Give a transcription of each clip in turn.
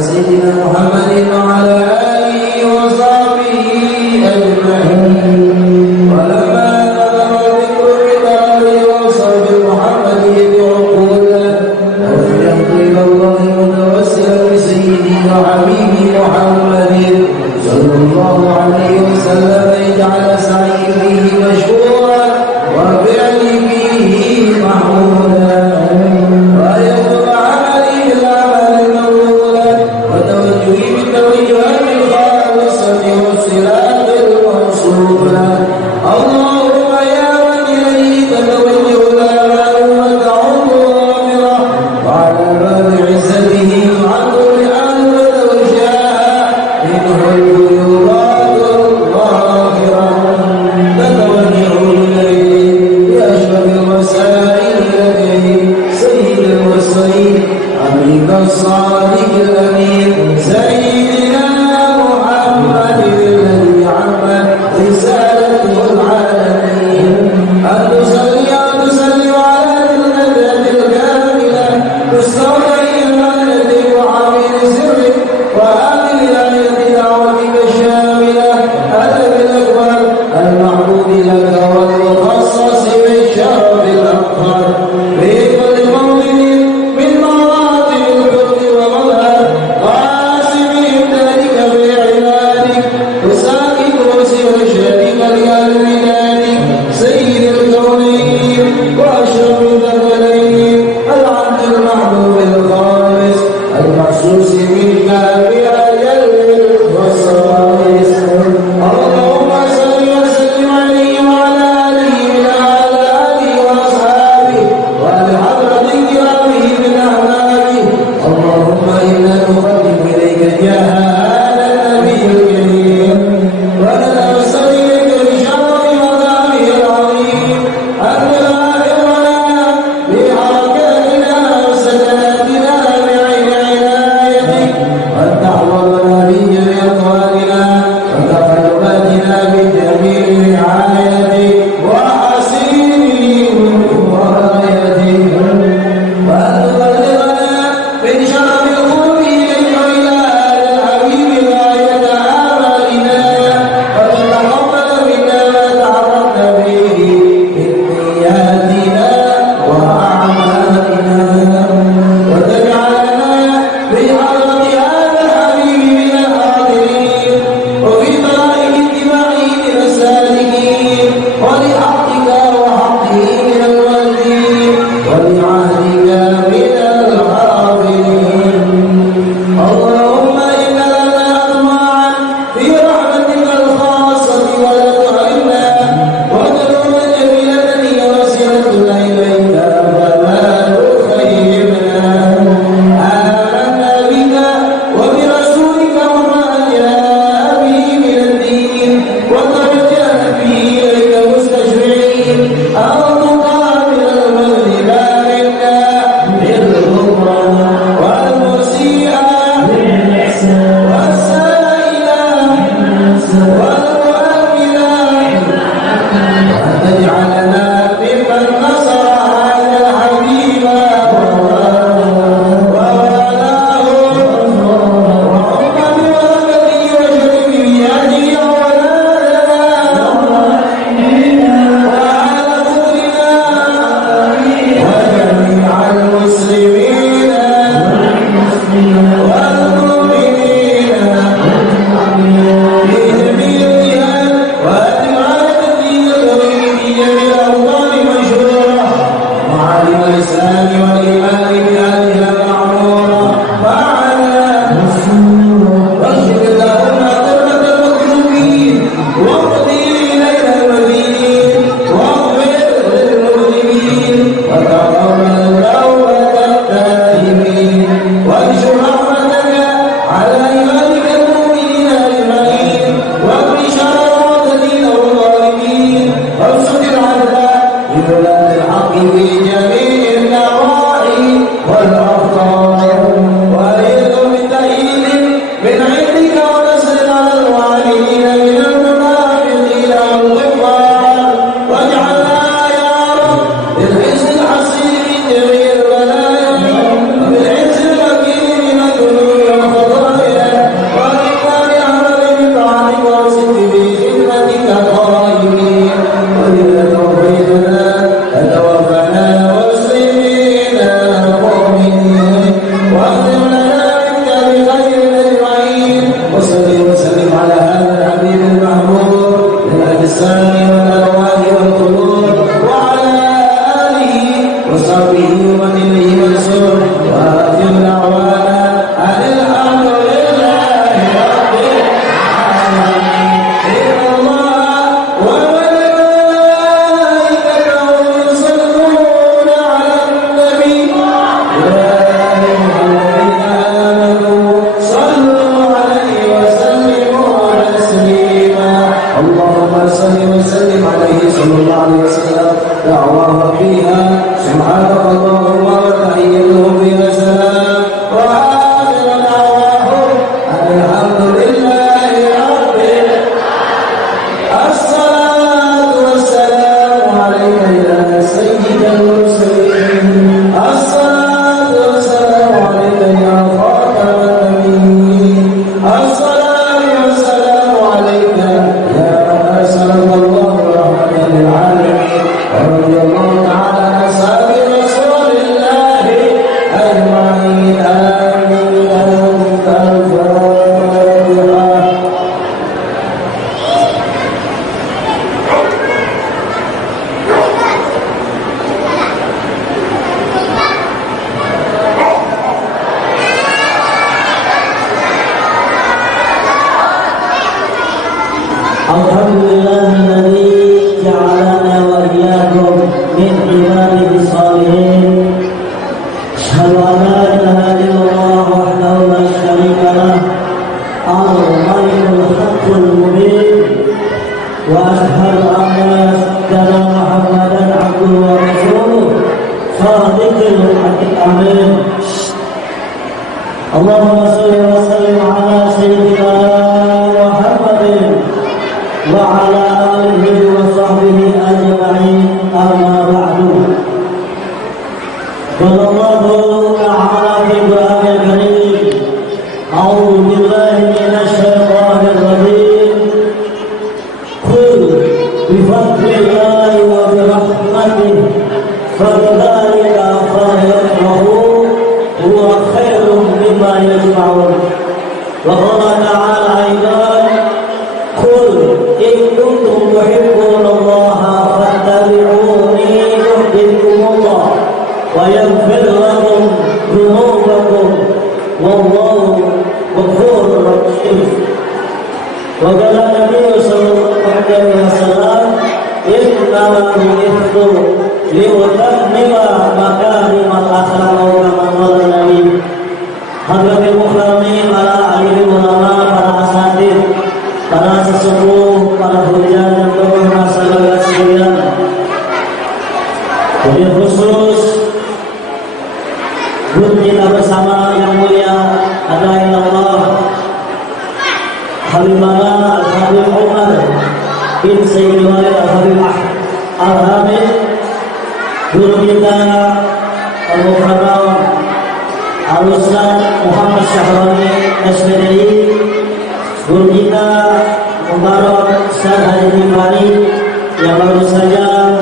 سيدنا محمد وعلى آله وصحبه أجمعين. ولما نظر ذكر الكتاب وصحب محمد بعقوله توجهت إلى الله متوسلا بسيدي وحبيبي محمد صلى الله عليه وسلم اجعل سعي فيه مشكورا وفعلي فيه محمودا ويتوب عملي بالعمل المقبولا وتوجهي بالتوجهات الخالصة والصراط الموصولا. اللهم يا من إليه تتوجه لا معلومة عمر غافرة وعلى باب عزته عنه لأنفة وشاء منه الغيورات الظاهرة تتوجه إليه بأشرف المسائل لديه سيد المرسلين حبيب الصادق الأمين سيدنا محمد الذي عم رسالته العالمين. أن تصلي على النبي الكاملة مستودع الأمانة وعامل سرك وآمن آية دعوتك الشاملة الذي الأكبر المعبود لك والمخصص بالشرف الأكبر في كل موطن من مواطن الحب ومظهر قاسمهم ذلك بعبادك وساكن وسر شريك لألوانك سيد الكونين وأشرف الثقلين العبد المحبوب الخالص المحسوس منك بأجل والصوائص. اللهم صل وسلم عليه وعلى آله وأصحابه وعلى حضرة كرامه من أعماله. اللهم إنا نقدم إليك جاه هذا النبي الكريم ونتوسل إليك بشرف مقامه العظيم أن تغفرنا بحركاتنا وسكناتنا بعين عنايتك وأن تحفظنا في جميع أقوالنا وتقلباتنا بجميع رعايتك وحسين ورايتك وأن تبلغنا من شرف القرب إليك وإلى هذا الحبيب غاية آمالنا وتتقبل منا ما تعرفت به من نياتنا وأعمالنا وتجعلنا بحضرة هذا الحبيب من الحاضرين وفي طرائق اتباعه من السالكين ولحقك وحقه من الوالدين ولعهدك من الحافظين. اللهم إنا نطمع في رحمتك الخاصة ولا تحرمنا وتدعو جميلة هي وسيلتنا إليك فلا تخيبنا. آمنا بك وبرسولك وما جاء به من الدين وتوجهنا به إليك مستشفعين أن تقابل المذنب منا بالغفرة والمسيء والسائل والمؤمن وأن تجعلنا ممن نصر هذا الحبيب ووالاه وعم ببركته وشرف بيده وولادنا وعلى قدرنا وجميع المسلمين والمؤمنين في جميع الجهات وأتباع الدين القويم في جميع الأوطان مشهورة وعالم الإسلام والإيمان بهذه المعمورة معنا واغفر اللهم قرة المكذوبين واقضي إلينا المدينين واغفر للمذنبين وتقبل توبة التائبين وانشر رحمتك الحمد لله الذي جعلنا وإياكم من عباده الصالحين. أشهد أن لا إله إلا الله وحده لا شريك له الملك الحق المبين، وأشهد أن سيدنا محمدا عبده ورسوله صادق الحق الأمين. اللهم صل وسلم على سيدنا محمد وعلى آله وصحبه أجمعين. أما بعد، قال الله تعالى في القرآن الكريم: أعوذ بالله من الشيطان الرجيم. قل بفضل الله وبرحمته فبذلك فليفرحوا هو خير مما يجمعون. وقال تعالى أيضا: قل إن كنتم تحبون الله فاتبعوني يحببكم الله ويغفر لكم ذنوبكم والله غفور رحيم. وقال النبي صلى الله عليه وسلم: إنما بعثت لأتمم مكارم الأخلاق كما قال النبي. Hadirin mukarramin, para alim ulama, para asatidz, para sesepuh, para hujan dan tokoh masyarakat sekalian. Wabil khusus guru kita bersama yang mulia adalah Allah Habibana Al-Habib Umar bin Sayyid Walid Al-Habib Al-Hamid, guru kita Al-Mukarram Al-Ustaz Muhammad Syahrani SPDI, guru kita Mubarak Ustaz Haji Fari yang baru saja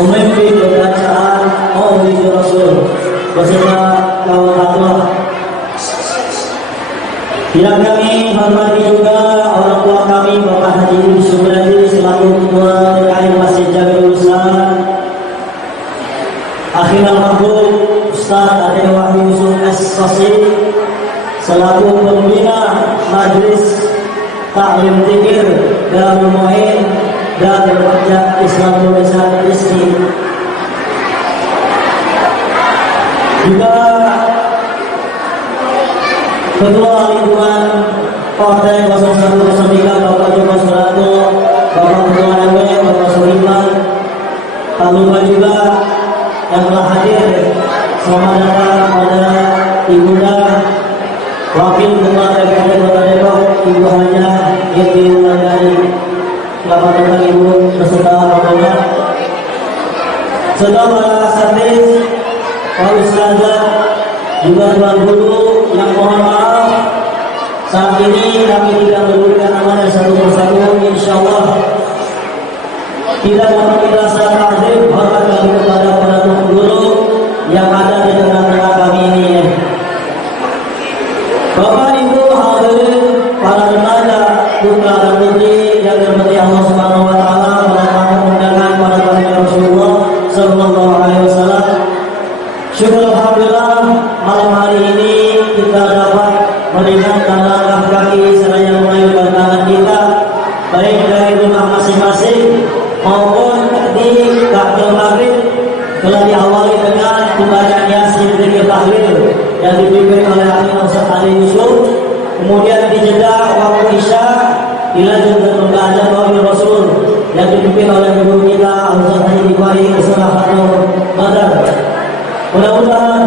memimpin pembacaan Maulid Rasul beserta kawan-kawan. Yang kami hormati juga orang tua kami, Bapak Haji Subradi selaku Ketua TKI Masjid Jamiul Islam, Akhil Al-Mahbub Ustaz Adil Wahdi Yusuf S.Fasih selaku pembina Majlis Ta'lim Dzikir Darul Mu'in dan Remaja Islam Indonesia ISI. Juga Ketua Lingkungan Partai 01 Bapak Joko Surato, Bapak Ketua RW Bapak Suliman. Tak lupa juga yang telah hadir, selamat datang pada Ibunda Wakil Ketua DPRD Kota Depok, Ibu Haja Yeti Wulandari. Selamat datang Ibu beserta rombongan, serta para asatidz, para ustazah, juga tuan guru yang mohon maaf saat ini kami tidak memberikan amanah satu persatu. Insyaallah tidak memberi rasa takzim hormat kami kepada para tuan guru yang ada di tengah-tengah kami ini. Bapak Ibu hadirin, para remaja, putra dan putri yang dirahmati Allah Subhanahu wa taala, pada undangan pada baginda Rasulullah sallallahu alaihi wasallam. Syukur alhamdulillah, malam hari ini kita dapat meringankan langkah kaki seraya mengayunkan tangan kita, baik dari rumah masing-masing maupun di takbir maghrib telah diawali dengan pembacaan Yasin zikir tahlil yang dipimpin oleh Ustaz Ali Yusuf. Kemudian dijeda waktu Isya dilanjutkan pembacaan Maulid Rasul yang dipimpin oleh guru kita Ustaz Haji Fari beserta Fatul Badar. Mudah-mudahan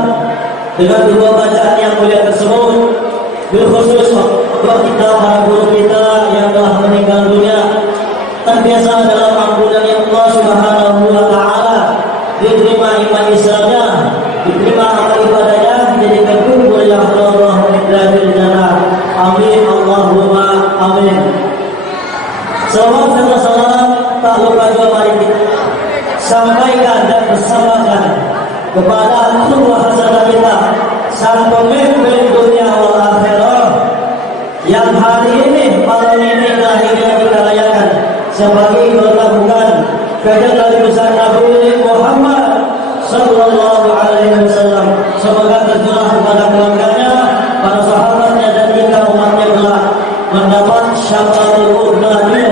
dengan dua bacaan yang mulia tersebut, berkhusus untuk kita para guru kita yang telah meninggal dunia, terbiasa dalam ampunan Allah Subhanahu wa taala, diterima iman Islamnya, diterima amal ibadahnya, dijadikan kubur yang Allah menjadi jannah. Amin Allahumma amin. Salawat serta salam tak lupa juga mari kita sampaikan dan bersamakan kepada Qudwah hasanah kita, sang pemimpin dunia wal akhirah, yang hari ini malam ini lahirnya kita rayakan sebagai keutamaan kejadian besar Nabi Muhammad sallallahu alaihi wasallam. Semoga tercurah kepada keluarganya, para sahabatnya dan kita umatnya kelak mendapat syafaatul udhiyah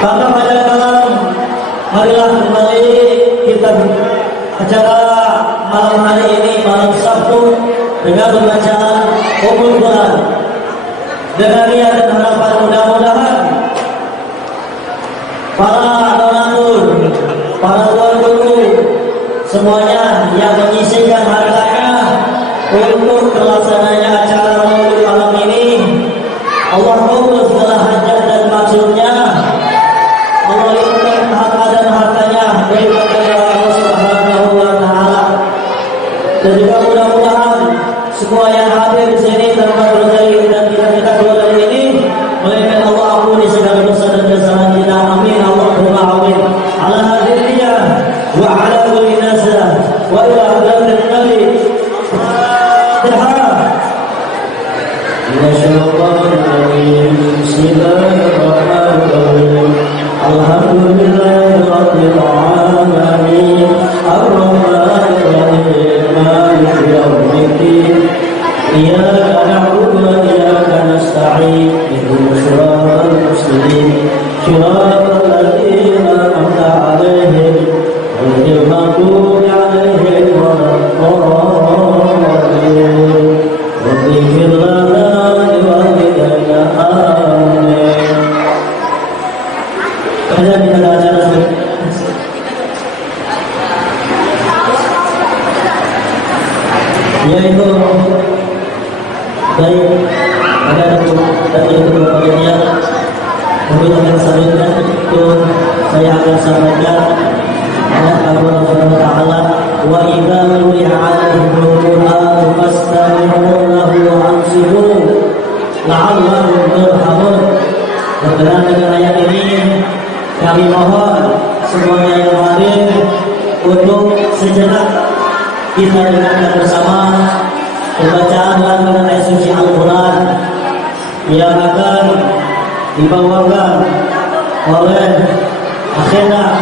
Maka pada malam marilah kembali kita acara malam hari ini, malam Sabtu, dengan pembacaan Ummul Quran dengan niat dan harapan mudah-mudahan para donatur, para tuan guru semuanya yang menyisihkan hartanya untuk terlaksananya acara maulid malam ini, Allah kabul segala hajat dan maksudnya, Allah limpahkan harta dan hartanya daripada Allah Subhanahu wa Ta'ala. Dan juga mudah-mudahan semua yang hadir di sini tanpa berdalih dan kita keluar dari ini, melainkan Allah ampuni segala dosa dan kesalahan kita. Amin Allahumma amin. Ala hadiriya wa ala kulli nasa wa ila hadrat Nabi. Bismillahirrahmanirrahim. Alhamdulillahi rabbil alamin. Ar-Rahmanir Rahim. Maliki yaumiddin. Iyyaka na'budu wa iyyaka nasta'in. Ihdinas siratal mustaqim. Siratal ladzina an'amta 'alaihim ghairil maghdubi 'alaihim waladdallin. Waghfir lana wa liwalidayna. Amin. Ada kita acara yaitu baik ada dari kedua bagiannya. Kemudian yang selanjutnya itu saya akan sampaikan ayat Allah Subhanahu wa Ta'ala, wa idza quri'a 'alaihimul Qur'anu fastami'u lahu wa ansitu la'allahum turhamun. Berkenaan dengan ayat ini, kami mohon semuanya yang hadir untuk sejenak kita dengarkan bersama pembacaan lagu dan suci Al-Quran yang akan dibawakan oleh akhirnya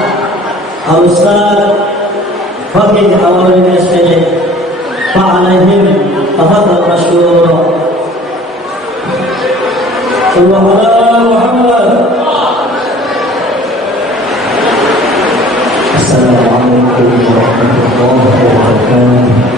Al-Ustaz Fakih Awaludin SPJ Fa'alaihim Tafadhal Masyur. Subhanallah Muhammad. Assalamualaikum warahmatullahi wabarakatuh.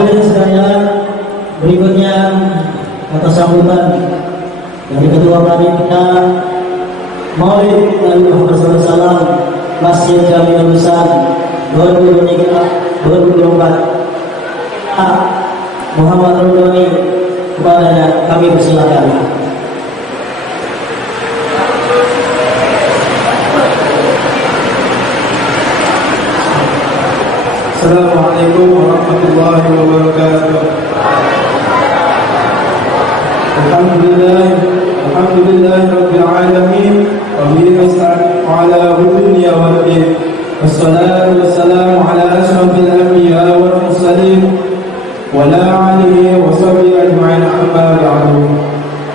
Hadirin sekalian, berikutnya atas sambutan dari Ketua Panitia Maulid Nabi Muhammad SAW Masjid Jamiul Besar 2024 Muhammad Rudoni, kepadanya kami persilakan. Assalamualaikum warahmatullahi wabarakatuh. Alhamdulillah rabbil alamin wa bihi nasta'in ala dunya wad din. Wassalatu wassalamu ala asyrafil anbiya wal mursalin wa ala alihi wa sahbihi ajma'in, amma ba'du.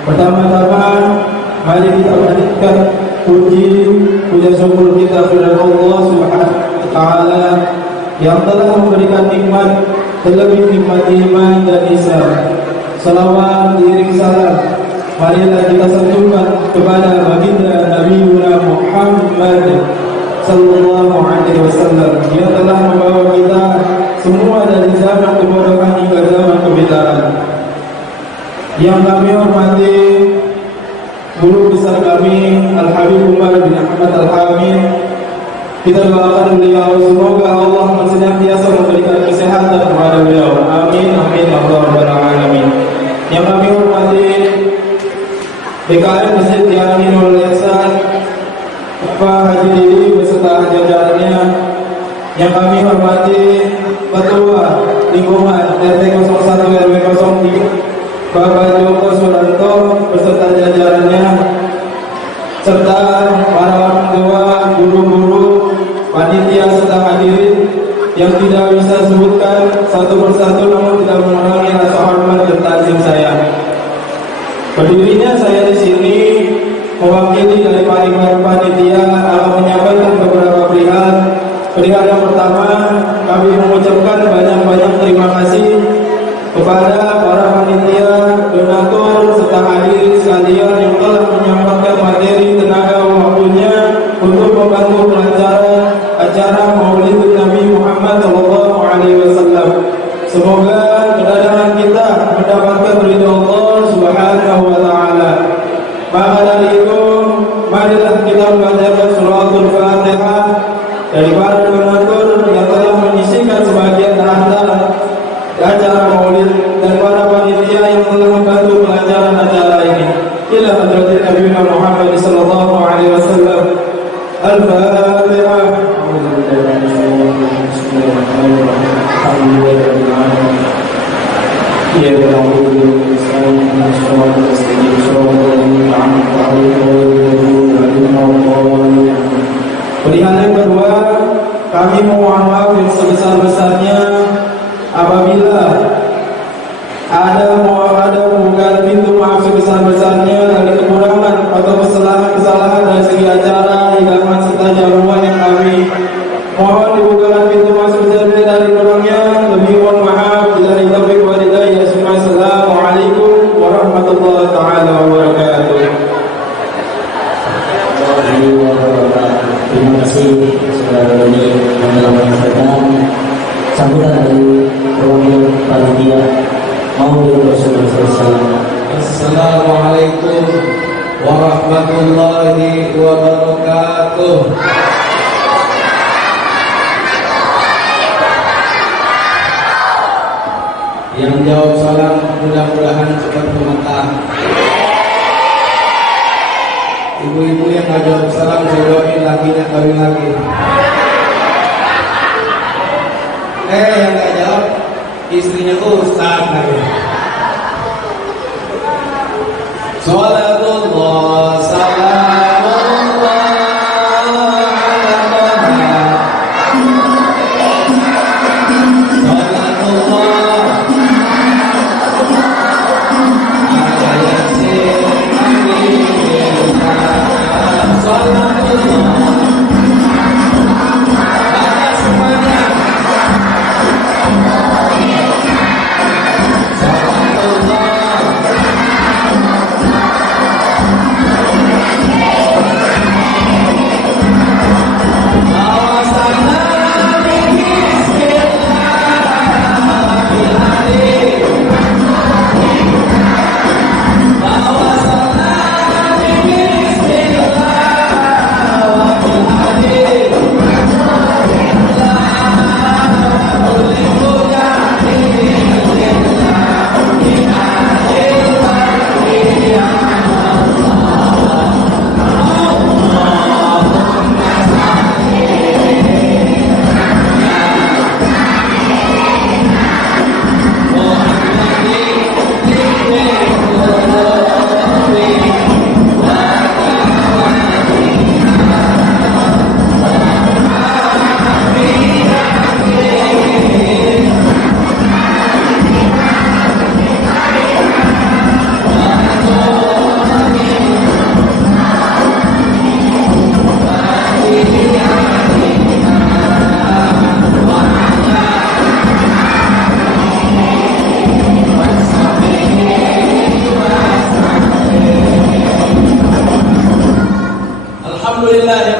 Pertama-tama mari kita panjatkan puja syukur kita kepada Allah Subhanahu wa taala yang telah memberikan nikmat terlebih nikmat iman dan Islam. Salawat diiring salam marilah kita sanjungkan kepada baginda Nabi Muhammad sallallahu alaihi wasallam yang telah membawa kita semua dari zaman kebodohan hingga zaman kebenaran. Yang kami hormati guru besar kami Al-Habib Umar bin Ahmad Al-Hamid, kita doakan beliau semoga Allah senantiasa memberikan kesehatan kepada beliau. Amin amin ya rabbal alamin. Yang kami hormati BKM Masjid Yaminul Ihsan Pak Haji Didi beserta jajarannya. Yang kami hormati Ketua Lingkungan RT 01 RW 03 Bapak Joko Suranto beserta jajarannya, serta para orang tua, guru-guru, panitia serta hadirin yang tidak bisa sebutkan satu persatu namun tidak mengurangi rasa hormat dan takzim saya. Berdirinya saya di sini mewakili dari panitia akan menyampaikan beberapa perihal. Perihal yang pertama, kami mengucapkan banyak-banyak terima kasih kepada para panitia, donatur serta hadirin sekalian yang telah menyampaikan materi, tenaga, waktunya untuk membantu pelancaran acara Maulid Nabi Muhammad SAW. Semoga kedatangan kita mendapatkan ridho Allah Subhanahu wa taala. Maka dari itu, marilah kita membacakan suratul Fatihah dari para donatur yang telah menyisikan sebagian harta acara Maulid dan para panitia yang telah membantu pelancaran acara ini. Ila hadratin Nabi Muhammad sallallahu alaihi wasallam. Al-Fatihah. Perihal yang kedua, kami mohon maaf yang sebesar-besarnya apabila ada bukan pintu maaf sebesar-besarnya dari kekurangan atau kesalahan dari segi acara, hidangan serta jamuan yang kami mohon dibukakan pintu maaf sebesar-besarnya dari kurangnya. Lebih mohon maaf dari taufiq wal hidayah. Assalamualaikum warahmatullahi taala wabarakatuh. Terima kasih saudara ini yang telah menyampaikan sambutan dari perwakilan panitia Maulid Rasulullah SAW. Assalamualaikum warahmatullahi wabarakatuh. Yang jawab salam mudah-mudahan cepat bermanfaat. Ibu-ibu yang nggak jawab salam, saya doain lakinya kawin lagi. Yang nggak jawab istrinya Ustaz lagi. Salatullah salamullah ala Taha. Salatullah ala Yasin. Salatullah ala semuanya. Salatullah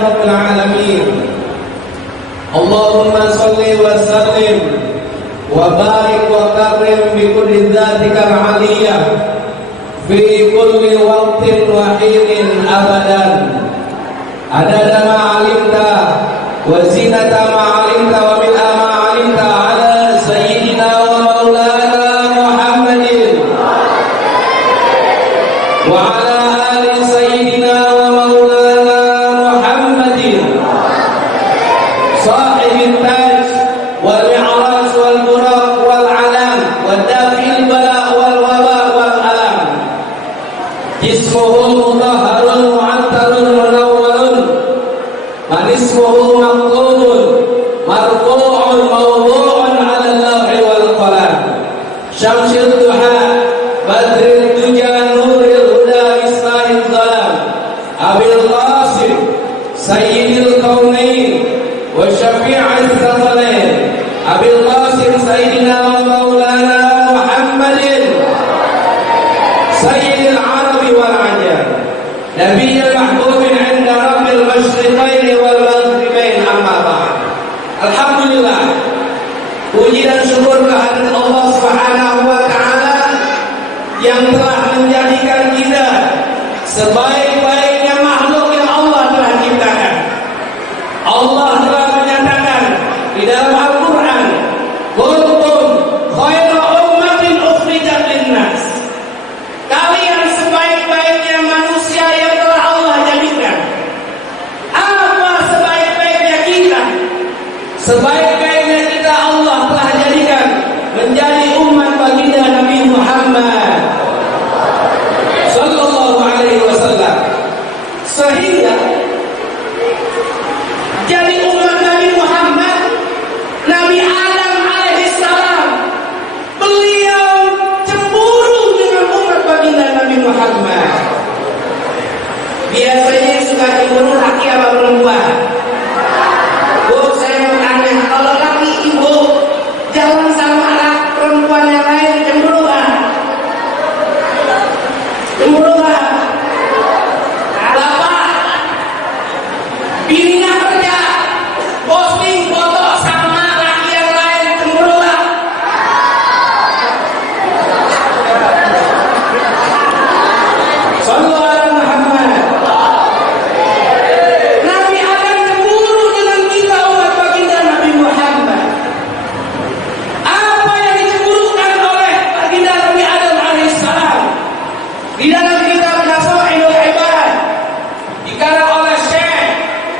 rabbil alamin. Allahumma salli wa sallim wa barik wa karim bi kulli dzatika al-'aliyyah fi kulli waqtin wa hinin abadan. Adada ma 'alimta wa zinata ma 'alimta wa mil'a ma 'alimta ala sayyidina wa maulana Muhammadin wa ala ali sayyidina wa maulana Muhammadin sahibit taj wal mi'raj wal buraq wal 'alam wad dafil bala wal waba wal alam. Jismuhu mutahharun mu'attarun munawwarun man ismuhu maqtumun marfu'un mawdu'un 'ala al-lawhi wal qalam. Syamsul duha badrul duja nuril huda isma'il dhalam abil qasim sayyidil kaunain wa syafi'il thaqalain abil qasim sayyidina wa maulana Muhammadin sayyidil arabi wal ajam nabiyyil mahbubin 'inda rabbil masyriqain wal maghribain amma ba'd. Alhamdulillah, puji dan syukur kehadirat Allah Subhanahu wa taala yang telah menjadikan kita sebaik-baiknya makhluk yang Allah telah ciptakan. Allah telah menyatakan di dalam Al-Qur'an, "Kuntum khaira ummatin ukhrijat lin-nas." Kalian sebaik-baiknya manusia yang telah Allah jadikan. Apa sebaik-baiknya kita? Sebaik-baiknya kita Allah telah jadikan menjadi umat baginda Nabi Muhammad sallallahu alaihi wasallam. Sehingga jadi umat Nabi Muhammad, Nabi Adam alaihissalam, beliau cemburu dengan umat baginda Nabi Muhammad. Biasanya suka cemburu laki apa perempuan? Bu, saya mau tanya, kalau laki ibu jalan sama anak perempuan yang lain, cemburu nggak? Cemburu nggak? Bapak, bininya kerja, posting foto sama laki yang lain, cemburu nggak? Sallu ala Muhammad. Nabi Adam cemburu dengan kita umat baginda Nabi Muhammad. Apa yang dicemburukan oleh baginda Nabi Adam alaihissalam di dalam kitab Nasaihul Ibad dikarang oleh Syekh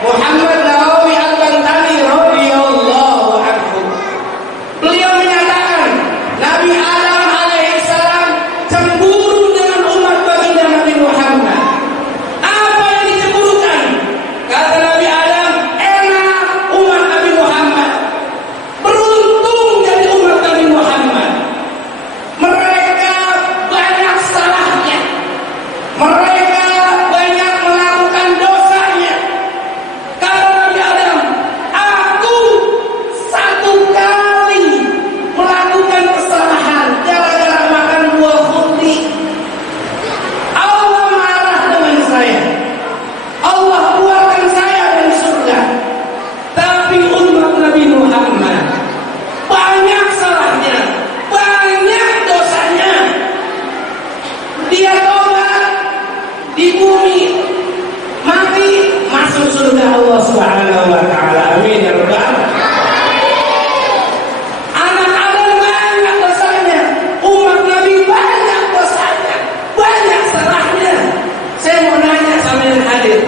Muhammad Nawawi Al-Bantani radhiyallahu anhu. Beliau menyatakan Nabi Adam alaihissalam cemburu dengan umat baginda Nabi Muhammad. Apa yang dicemburukan? Kata Nabi Adam, enak umat Nabi Muhammad, beruntung jadi umat Nabi Muhammad. Mereka banyak salahnya, mereka banyak melakukan dosanya. Kata Nabi Adam, aku satu kali melakukan kesalahan gara-gara makan buah khutri. Allah marah dengan saya, Allah keluarkan saya dari surga. Tapi umat Nabi Muhammad banyak salahnya, banyak dosanya. Dia tobat di bumi, mati masuk surga Allah Subhanahu wa taala. Amin ya rabbal alamin. Anak Adam banyak dosanya, umat Nabi banyak dosanya, banyak salahnya. Saya mau nanya sama yang hadir,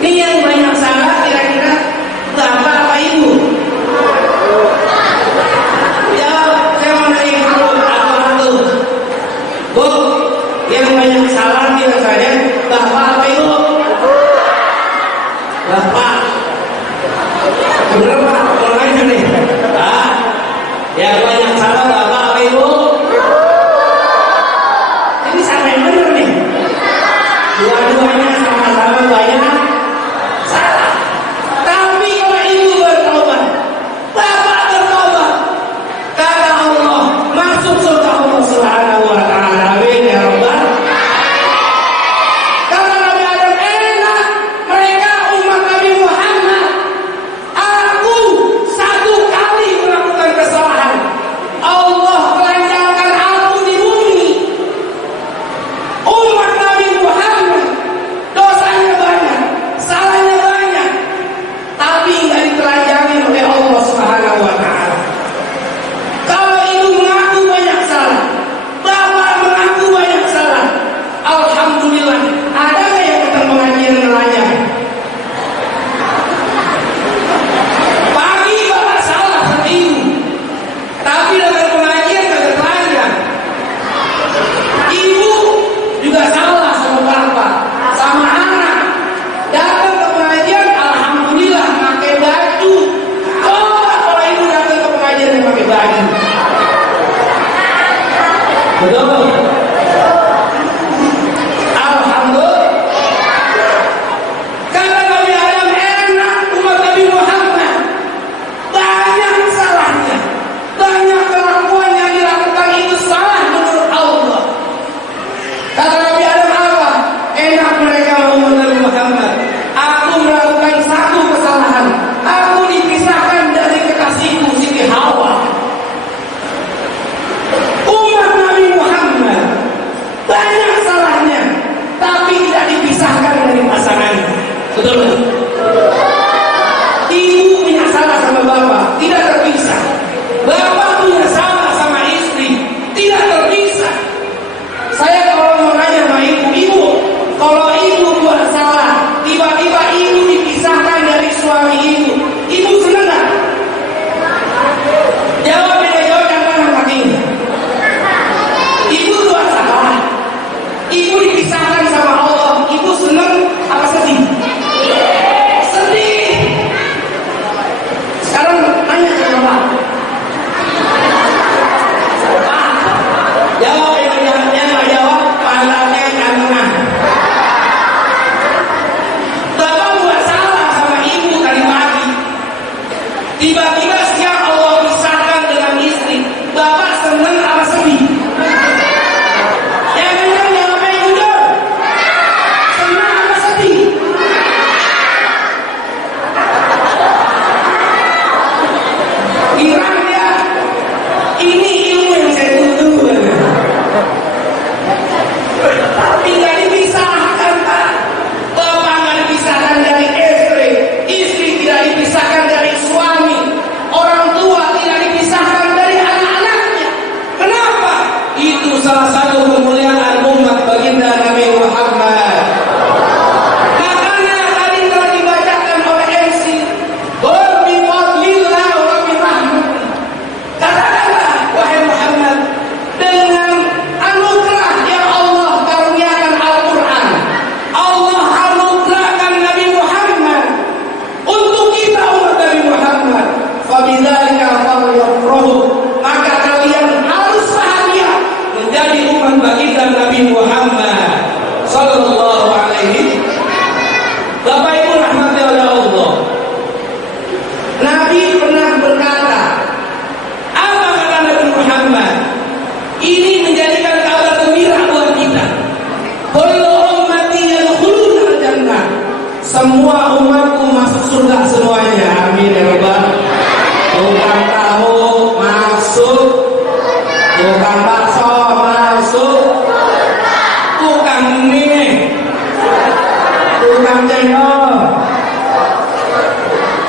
ini yang banyak salah kira-kira bapak apa ibu? Jawab, saya mau nanya dulu apa-apa. Bu, yang banyak salah kira-kira bapak apa ibu? Bapak. Bener Pak?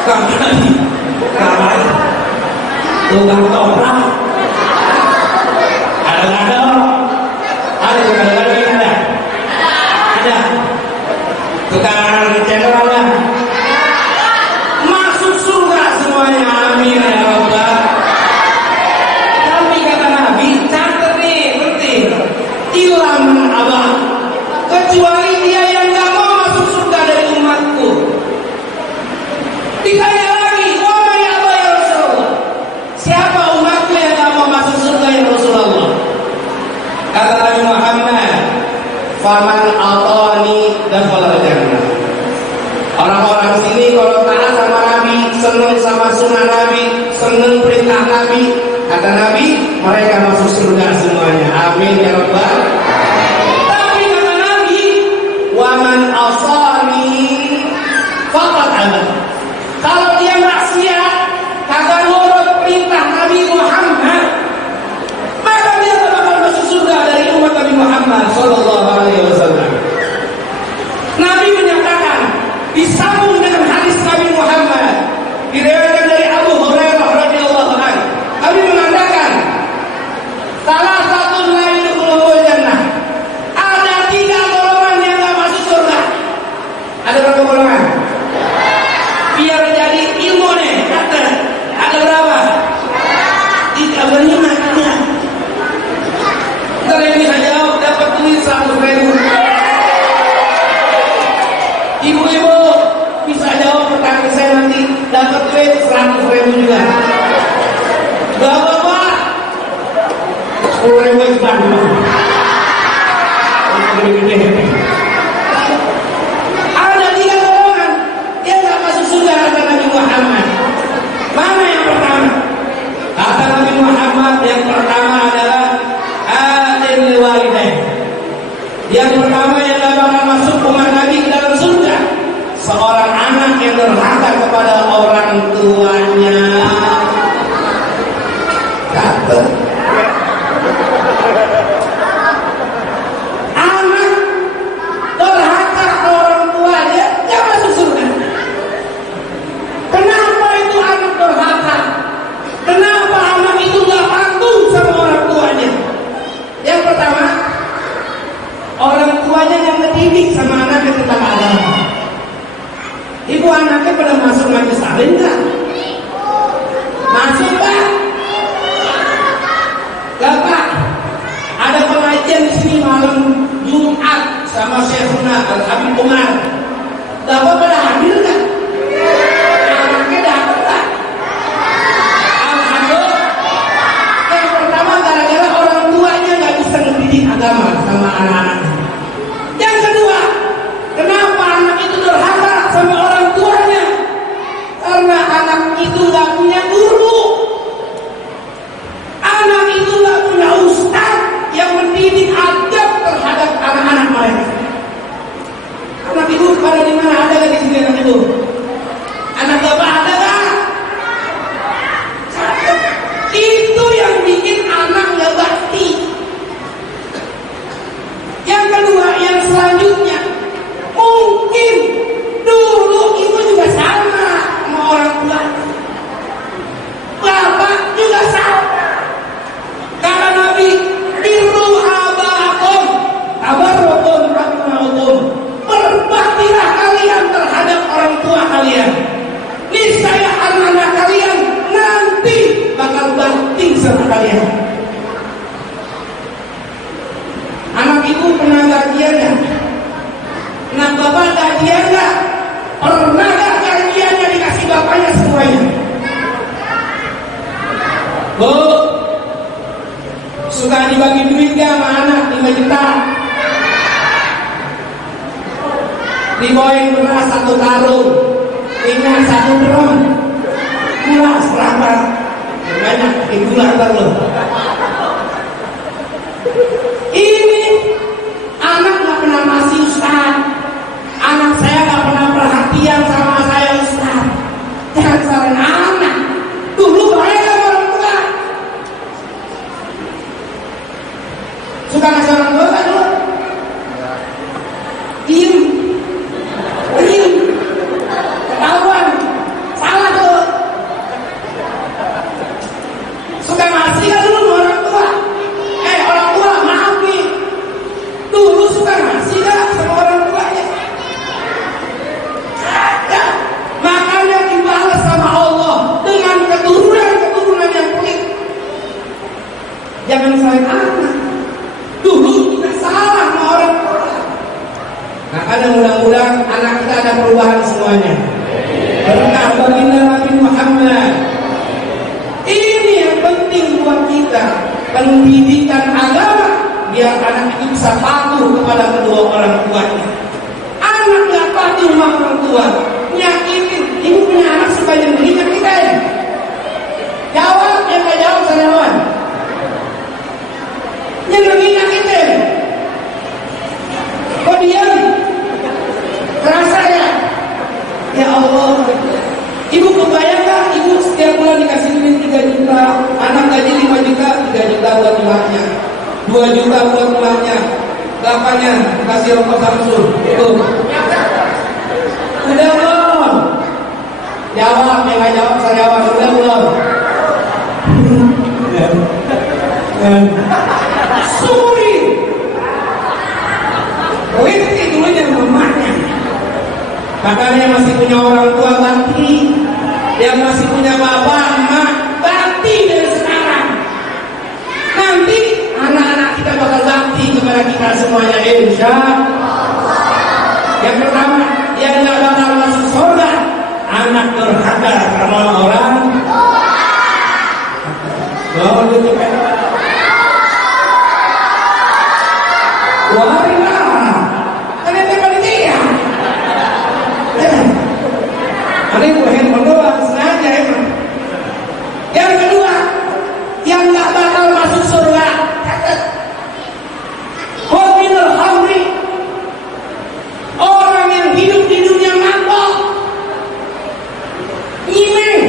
Kamar tukang toprak ada tukang channel ada masuk surga semuanya, amin ya rabbal. Tapi kata Nabi, catat nih penting, ilaman abah, kecuali dia yang gak mau masuk surga dari umatku. Ditanya lagi, wahai ya Allah ya Rasulullah, siapa umatku yang gak mau masuk surga ya Rasulullah? Kata Nabi Muhammad, faman atani dakhala jannah. Orang-orang sini kalau taat sama Nabi, senang sama sunnah Nabi, senang perintah Nabi, kata Nabi, mereka masuk surga semuanya, amin ya rabbal. Tapi kata Nabi, waman asani faqad aba. Kalau dia maksiat, kagak nurut perintah Nabi Muhammad, maka dia tak bakal masuk surga dari umat Nabi Muhammad sallallahu alaihi wasallam. Nabi menyatakan, disambung dengan hadis Nabi Muhammad diriwayatkan dari Abu Hurairah radhiyallahu anhu. Nabi mengatakan, salah satu lain ulul jannah. Ada 3 golongan yang enggak masuk surga. Ada berapa golongan? Biar jadi ilmu nih, kata. Ada berapa? 35 katanya. Ntar yang bisa jawab dapat duit 100.000. Ibu-ibu bisa jawab pertanyaan saya nanti dapat duit 100.000 juga. Bapak-bapak 10.000 juga. Ada 3 golongan yang nggak masuk surga kata Nabi Muhammad. Mana yang pertama? Kata Nabi Muhammad, yang pertama adalah adil walidain. Yang pertama yang gak bakal masuk umat Nabi ke dalam surga, seorang anak yang durhaka kepada orang tuanya. Kata anak durhaka ke orang tuanya, dia masuk surga. Kenapa itu anak durhaka? Kenapa anak itu gak patuh sama orang tuanya? Yang pertama, orang tuanya yang mendidik sama anaknya tentang agama. Ibu anaknya pada masuk majelis taklim enggak? Masuk Pak? Enggak Pak? Ada pengajian di sini malam Jumat sama Syekhuna Al-Habib Umar. Bapak pada hadir enggak? Anaknya dapat tak? Alhamdulillah. Yang pertama gara-gara orang tuanya nggak bisa mendidik agama sama anak-anaknya. Yang kedua, kenapa anak itu durhaka sama orang tuanya? Karena anak itu nggak punya guru, anak itu nggak punya ustaz yang mendidik adab terhadap anak-anak mereka. Anak ibu pada di mana, ada nggak di sini anak ibu? Anak bapak ada nggak? Itu yang bikin anak nggak bakti. Yang kedua, yang selanjutnya, mungkin dulu ibu juga sama orang tua, bapak juga sama. Kata Nabi, birru abaakum tabarrukum rahmaukum. Berbaktilah kalian terhadap orang tua kalian. Niscaya anak-anak kalian nanti bakal bakti sama kalian. Anak ibu pernah gajian ya? Anak bapak gajian nggak? Pernah nggak gajiannya dikasih bapaknya semuanya? Bu, suka dibagi duit nggak sama anak 5 juta? Dibawain beras 1 karung, minyak 1 drum, gula berapa? Banyak, gula ntar loh. Ini anak nggak pernah ngasih ustaz. Anak saya nggak pernah perhatian sama saya ustaz. Jangan salahin anak. Dulu baik sama orang tua. Suka ngasih orang tua kan dulu? Diem. Ketahuan. Salah. Jangan salahin anak. Dulu kita salah sama orang tua. Nah, kadang mudah-mudahan anak kita ada perubahan semuanya. Berkah baginda Nabi Muhammad. Ini yang penting buat kita, pendidikan agama, biar anak itu bisa patuh kepada kedua orang tuanya. Anak nggak patuh sama orang tua, nyakitin. Ibu punya anak supaya jadi nyakitin. Jawab, yang nggak jawab sariawan. Yang lagi nyakitin. Kok diam? Kerasa ya? Ya Allah. Ibu kebayang gak? Ibu setiap bulan dikasih duit 3 juta, anak gaji 5 juta, 3 juta buat rumahnya, 2 juta buat rumahnya, 8-nya kasih rokok Samsul. Itu. Udah belum? Jawab, yang gak jawab saya jawab. Udah belum? Suri. Rizki dulunya mamanya. Makanya yang masih punya orang tua bakti, yang masih punya bapak, emak, bakti dari sekarang. Nanti anak-anak kita bakal bakti kepada kita semuanya, insya Allah. Yang pertama, yang nggak bakal masuk surga, anak durhaka sama orang tua. Ini bukan mendoa sengaja emang. Yang kedua, yang nggak bakal masuk surga, minul hamri, orang yang hidup di dunia mabok, nyimeng.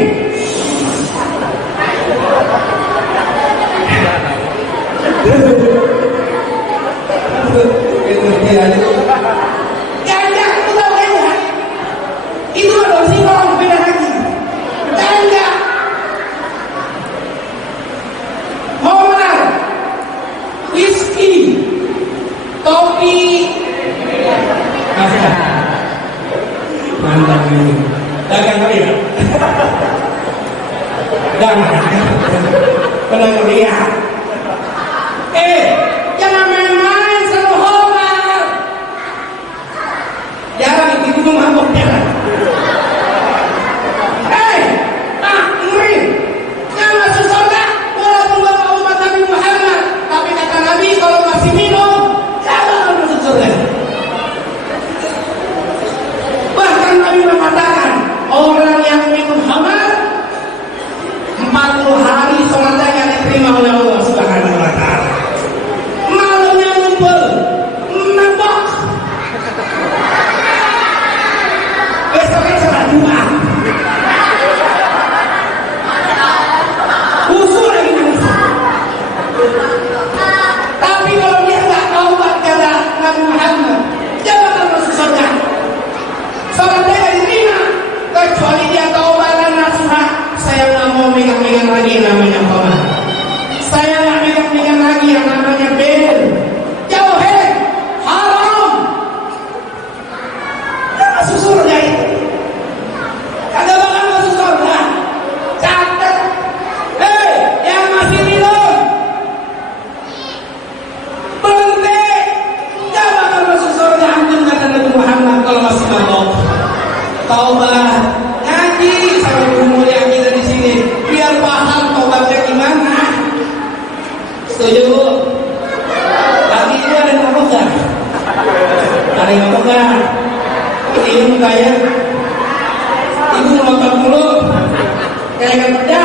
Ganja, itu tahu ganja? Itu ada singkong beda lagi. Ganja, homer, whisky, topi, mantap ini. Dagang kali ya? Dagang. Pernah lihat? Jangan main-main sama homer. Jarang itu mabok jarang. Ngeri. Jangan masuk surga walaupun bapak umat Nabi Muhammad. Tapi kata Nabi kalau masih minum, jangan masuk surga. Bahkan Nabi mengatakan orang yang minum khamar 40 hari sholatnya nggak diterima oleh Allah Subhanahu wa Ta'ala. Malamnya ngumpul, nembak. Besoknya sholat Jumat. Usul lagi nangis. Tapi kalau dia nggak taubat kata Nabi Muhammad, jangan akan masuk surga. Sholatnya nggak diterima kecuali dia taubat dan nasuha. Saya nggak mau megang-megang lagi yang namanya khamar. Saya nggak megang-megang lagi yang namanya bir. Jauhin, haram. Nggak masuk surga itu. Kagak bakal masuk surga. Catat. Yang masih minum, berhenti. Nggak bakal masuk surga. Antum kata Nabi Muhammad kalau masih mabok. Taubat, ngaji sama guru yang kita di sini, biar paham taubatnya gimana. Setuju bu? Tapi ini ada yang ngomong gak? Ada yang ngomong gak? Ini kayak ibu ngotot mulu, kayak gak kerja.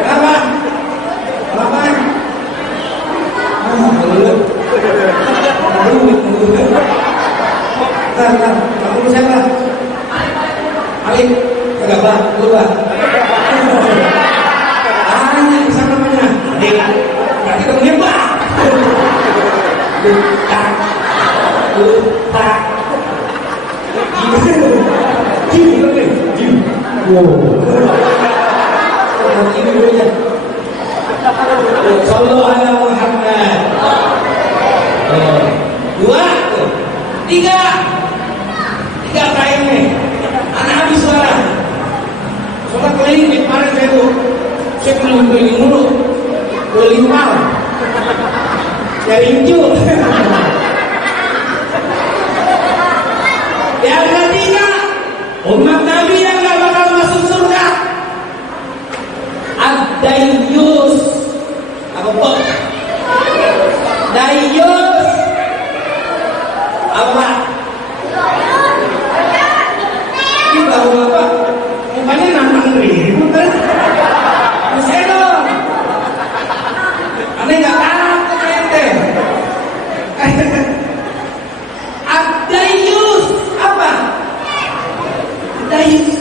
Kenapa? Kenapa? Kamu siapa? Alif, enggak pak, dua. Tanya bisa namanya. Alif, berarti kamu pak. Tak, tak. Sallallahu alaihi Muhammad. Dua, tiga kain nih. Anak habis suara. Sholat keliling kemarin saya tuh beli mulu, beli mal, dari inju. Yang ketiga, umat Nabi yang gak bakal masuk surga, ad-dayyus. Apa kok? Dayyus. Apa? Ini tahu apa? Mukanya nantang ribut kan? Bisa dong. Aneh gak tahu ente. Ad-dayyus. Apa? Dayyus.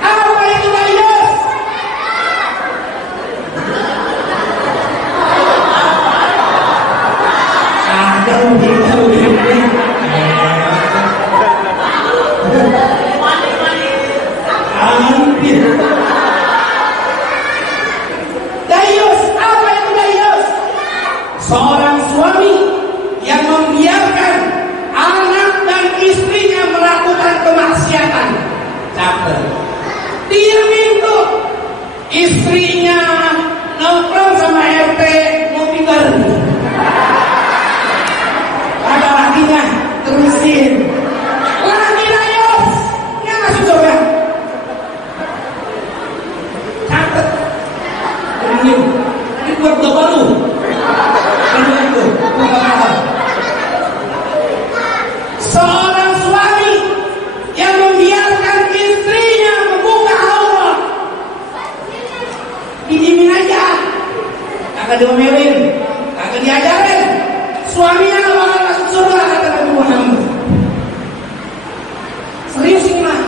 Apa itu dayyus? Ada begitu. Dayyus, apa itu dayyus? Seorang suami yang membiarkan anak dan istrinya melakukan kemaksiatan. Caper. Dia minta istrinya nongkrong sama RT mau tinggal. Ada lakinya terusin. Laki dayyus, dia masuk surga. Catat. Ini buat bapak lu. Seorang suami yang membiarkan istrinya membuka aurat, didimin aja, kagak diomelin, kagak diajarin, suaminya gak bakal masuk surga kata Nabi Muhammad. Serius ini mah.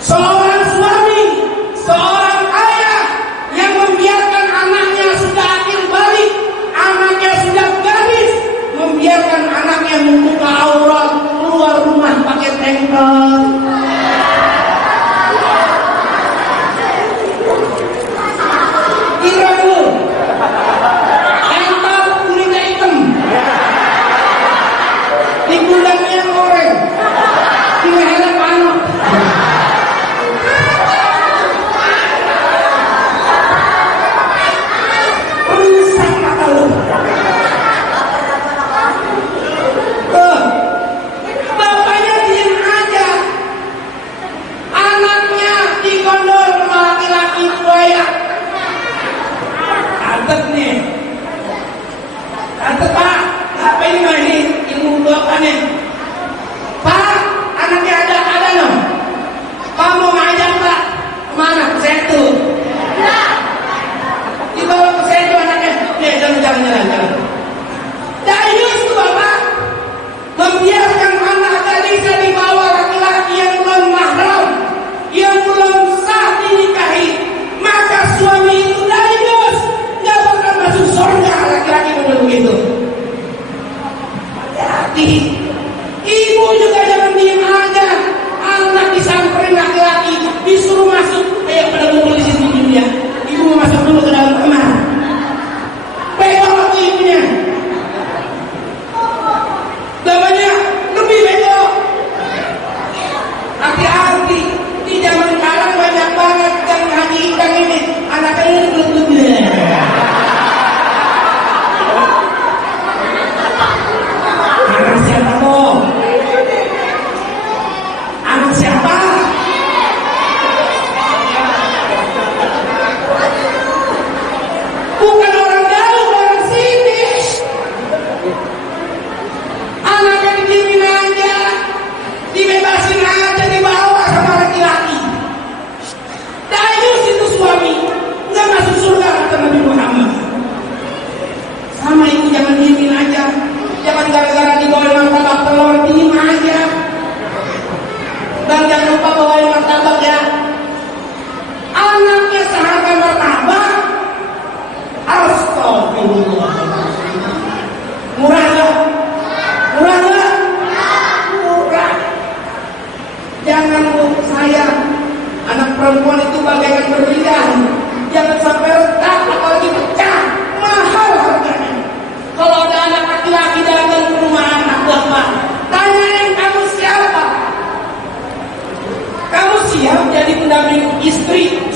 Seorang suami, seorang ayah yang membiarkan anaknya sudah akhir balik, anaknya sudah gadis, membiarkan anaknya membuka aurat, keluar rumah pakai tengkol. Kira dulu, tengkol kulitnya hitam, di gudangnya goreng.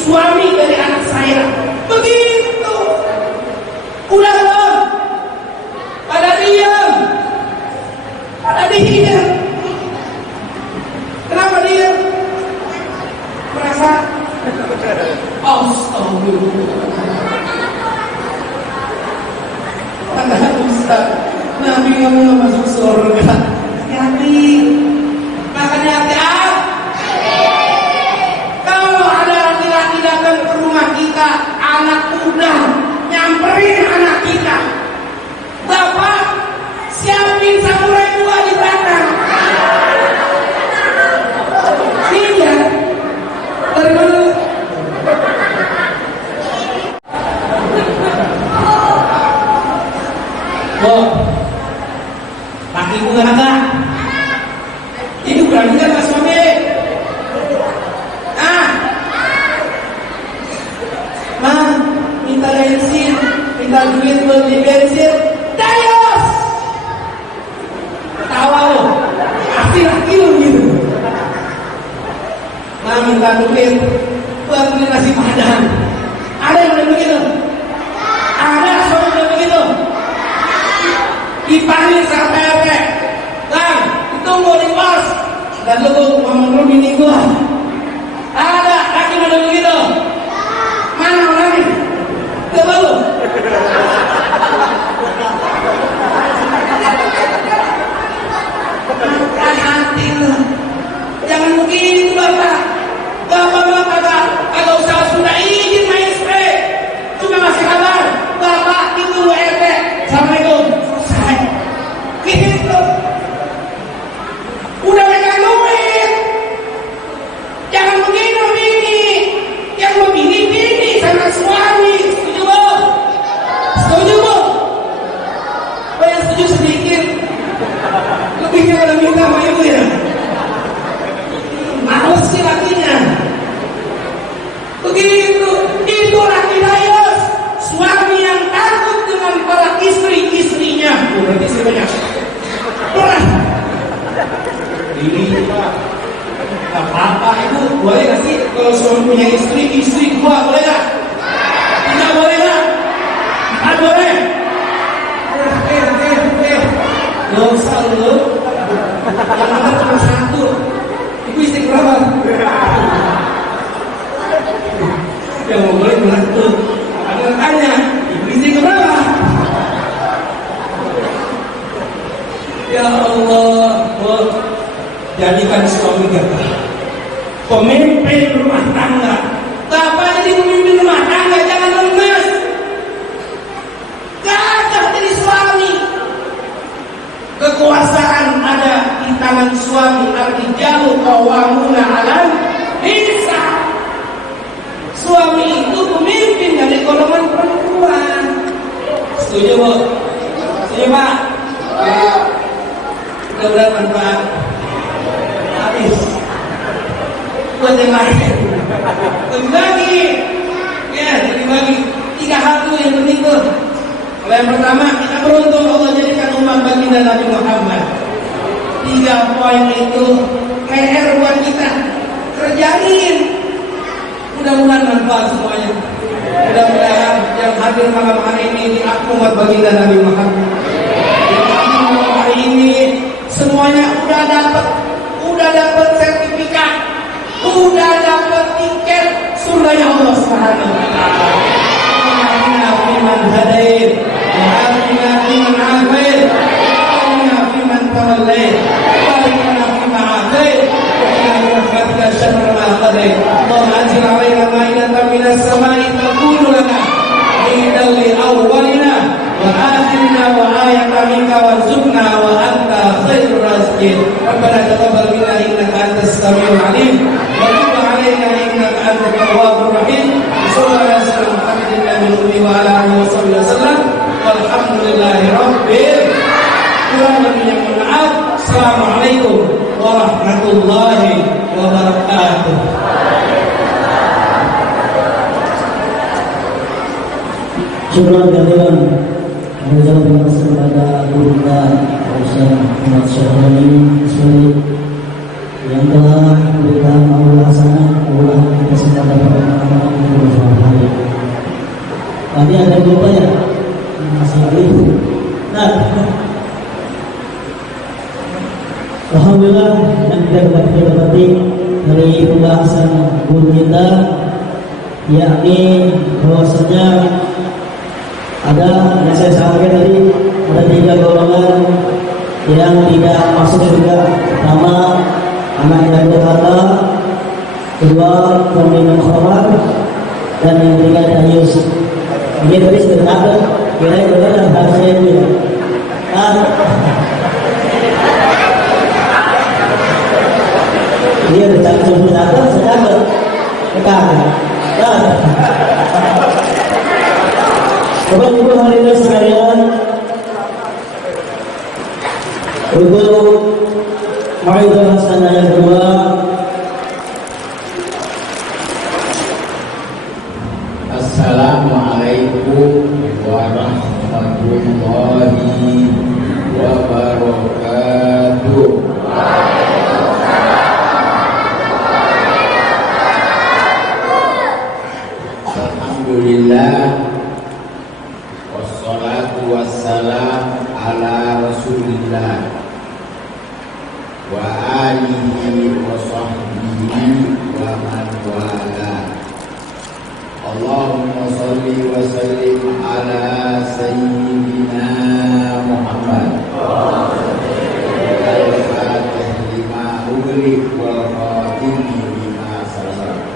suami dari anak saya. Begitu. Udah belum? Pada diam. Pada diam. Kenapa diam? Merasa astagfirullah. Padahal Ustaz, Nabi kamu masuk surga. Hati-hati. Makanya hati-hati. Kalau ada laki-laki datang ke rumah kita, anak muda nyamperin anak kita, Bapak siapin samurai 2 di belakang. Iya. Dari mana? Oh, pakai bunga naga. Ini berani kan Mas Suami? Minta bensin, minta duit buat beli bensin. Dayos! Tawa lo, pasti laki lo gitu. Minta duit buat beli nasi padang. Ada yang udah begitu? Ada yang udah begitu? Dipanggil sampai apa? Bang, ditunggu di pos. Dan lu ngomong bini gua. Ada laki udah begitu? Mana orangnya? Coba lu. Hati lu. Jangan begitu Bapak. Bapak agak usah sudah izin main spray. Cuma masih kabar. Bapak itu RT. Assalamualaikum. Selesai. Gitu. Udah megang duit. Jangan begitu bini. Yang mau bini sama suami. Setuju bu? Setuju bu? Oh yang setuju sedikit. Lebihnya pada minta sama ibu ya. Males sih lakinya. Begitu. Itu laki dayos. Suami yang takut dengan para istri-istrinya. Berarti istri banyak. Boleh. Ini gak apa-apa ibu. Boleh gak sih kalau suami punya istri gua boleh gak? Tidak boleh gak? Tidak boleh. Gak usah lu. Yang ada cuma 1. Ibu istri berapa? Yang mau boleh berapa? Ada yang tanya, ibu istri berapa? Ya Allah, jadikan suami kita pemimpin rumah tangga. Bapak jadi pemimpin rumah tangga, jangan lemes. Gagah jadi suami. Kekuasaan ada di tangan suami. Ar-rijalu qawwamuna 'alal nisa. Suami itu pemimpin dari golongan perempuan. Setuju bu? Setuju pak? Mudah-mudahan manfaat. Habis. Buat yang lain. Berbagi. Ya, jadi bagi 3 hal itu yang penting tuh. Kalau yang pertama, kita beruntung Allah jadikan umat baginda Nabi Muhammad. 3 poin itu PR buat kita. Kerjain. Mudah-mudahan manfaat semuanya. Mudah-mudahan yang hadir malam hari ini aku umat baginda Nabi Muhammad. Yang hari ini semuanya udah dapat sertifikat, udah dapat tiket surganya Allah Subhanahu wa taala. Inna fiman hadain, wa afina fiman afid, wa inna fiman tawallait, wa inna fiman afid, wa inna rahmatika syarra ma qadait. Allahumma anzil 'alaina ma'idatan minas sama'i takunu lana idan li awwalina wa akhirina wa ayatan minka warzuqna wa anta khairur raziqin. Rabbana taqabbal minna innaka antas samiul 'alim wa tub 'alaina innaka antat tawwabur rahim. Sallallahu alaihi wa ala alihi wasallam. Walhamdulillahi rabbil alamin. Assalamualaikum warahmatullahi wabarakatuh. Syukur kehadiran mengucapkan terima kasih kepada guru kita Ustaz Muhammad Syahrani yang telah memberikan aula sana, aula kita semua dapat yang kita petik dari pembahasan guru kita, yakni bahwasanya ada yang saya sampaikan tadi, ada 3 golongan yang tidak masuk surga. Pertama, anak yang durhaka, kedua, peminum khamar, dan yang ketiga dayus. Ini tadi sederhana, kira-kira dan bahasa itu ya. Dia bercakap sederhana, sedangkan kita Bapak Ibu hadirin sekalian, untuk ma'idul hasanah yang kedua, Assalamualaikum warahmatullahi wabarakatuh. Alhamdulillah, wassalatu wassalam ala rasulillah wa alihi wa sahbihi wa man wala. Allahumma salli wa sallim ala sayyidina Muhammad al-fatih lima ughliq wal khatimi lima sabaq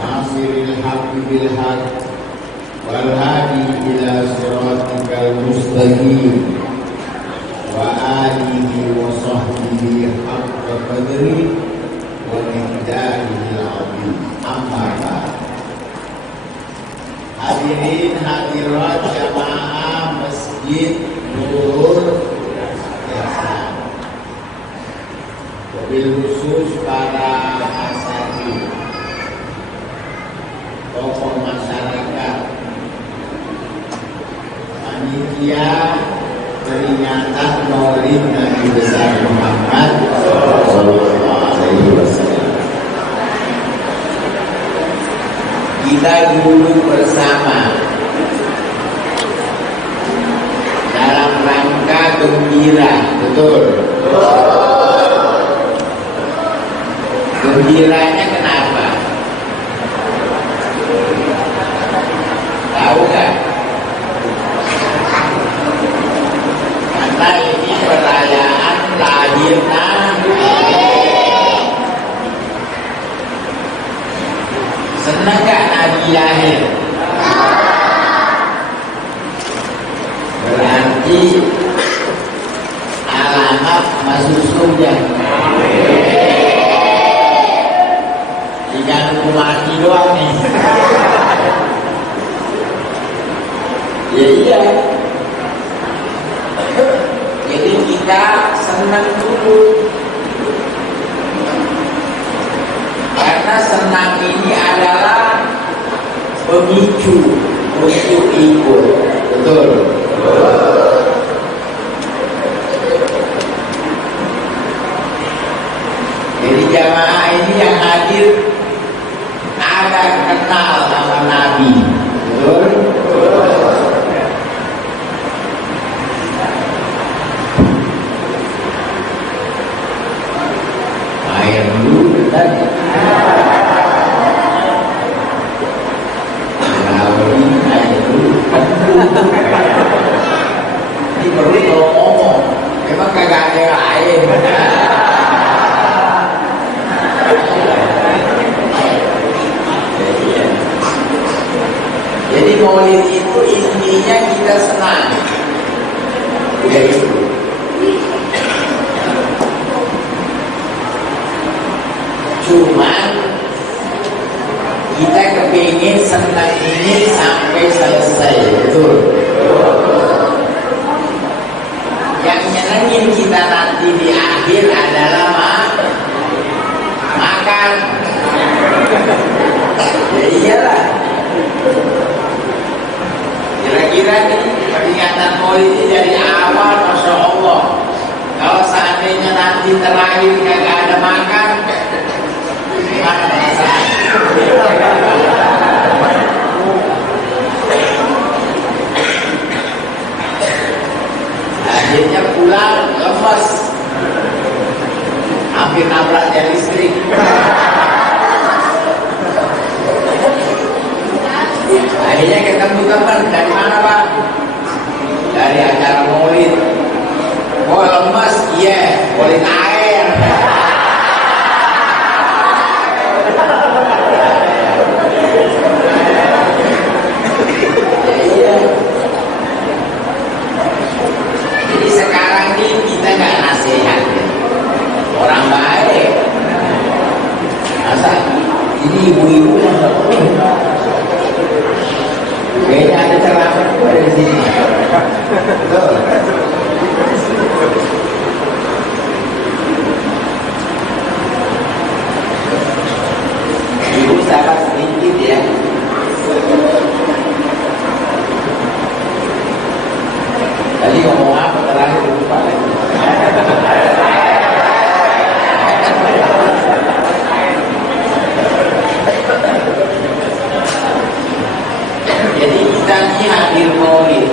nasiril haqqi bil haqq wal hadi ila siratikal mustaqim wa alihi wa sahbihi haqqa qadri wa miqdarihi al-azim. Amma ba'd. Hadirin hadirat jamaah Masjid Nurul Ihsan, wabil khusus para asatidz, tokoh masyarakat, panitia peringatan Maulid Nabi besar Muhammad sallallahu alaihi wasallam. Kita duduk bersama dalam rangka gembira, betul? Gembiranya kenapa? Tahu nggak? Karena ini perayaan lahir Nabi. Senang gak Nabi lahir? Berarti alamat masuk surga. Tinggal nunggu mati doang nih. Ya iya. Jadi kita senang dulu. Karena senang ini adalah pemicu untuk ikut, betul? Jadi jamaah ini yang hadir ada kenal sama Nabi, betul? Air dulu tadi. Ini baru kalau ngomong, memang kagak ada yang lain. Jadi Maulid itu intinya kita senang. Yaitu cuman kita kepingin senang ini sampai selesai, betul? Yang nyenengin kita nanti di akhir adalah makan. Ya iyalah. Kira-kira nih peringatan Maulid ini dari awal, Masya Allah. Kalau seandainya nanti terakhir nggak ada makan, gimana rasanya? Akhirnya pulang lemes. hampir nabrak tiang listrik. Akhirnya ketemu teman, dari mana Pak? Dari acara maulid. Oh lemas, iya, maulid air. Jadi sekarang ini kita nggak nasihat orang baik. Masa ini ibu-ibu yang nggak boleh. Kayaknya ada celana ada di sini. Betul. Ibu sahabat sedikit ya. Tadi ngomong apa terakhir lupa lagi. Jadi kita ini hadir maulid.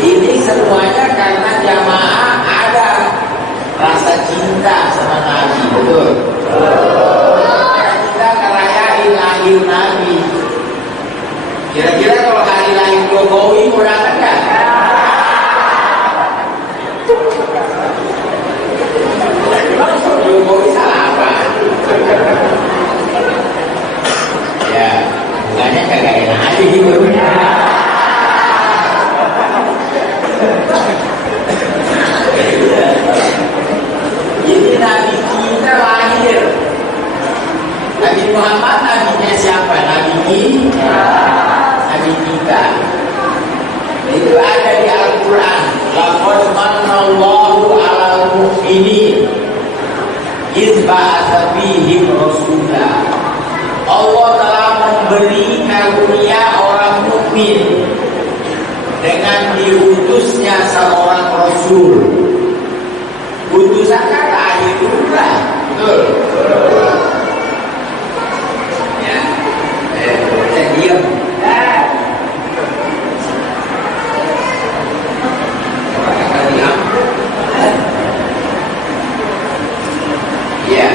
Ini semuanya karena jamaah ada rasa cinta sama Nabi, betul? Kita ngerayain lahir Nabi. Kira-kira kalau hari lahir Jokowi mau datang nggak? Jokowi salah apa? Ya, bukannya kagak enak aja gitu. Jadi Nabi kita lahir. Nabi Muhammad nabinya siapa? Nabi kita. Itu ada di Al-Quran. Laqad manallahu 'alal mu'minin idz ba'atsa fihim rasulah. Allah telah memberi karunia orang mukmin dengan diutusnya seorang rasul. Utusan kan lahir dulu lah, betul? Ya, saya diam. Ya.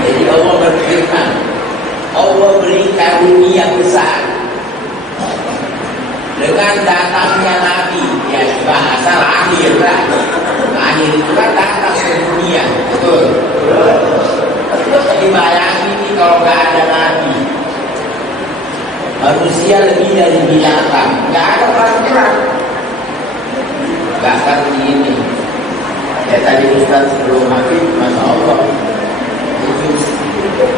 Jadi Allah berfirman, Allah beri karunia besar dengan datangnya Nabi. Ya bahasa lahir lah. Lahir itu kan datang ke dunia, betul? Jadi bayangin ini kalau nggak ada Nabi, manusia lebih dari binatang, nggak ada peraturan, nggak seperti ini. Ya tadi Ustaz sebelum Habib, Masya Allah, itu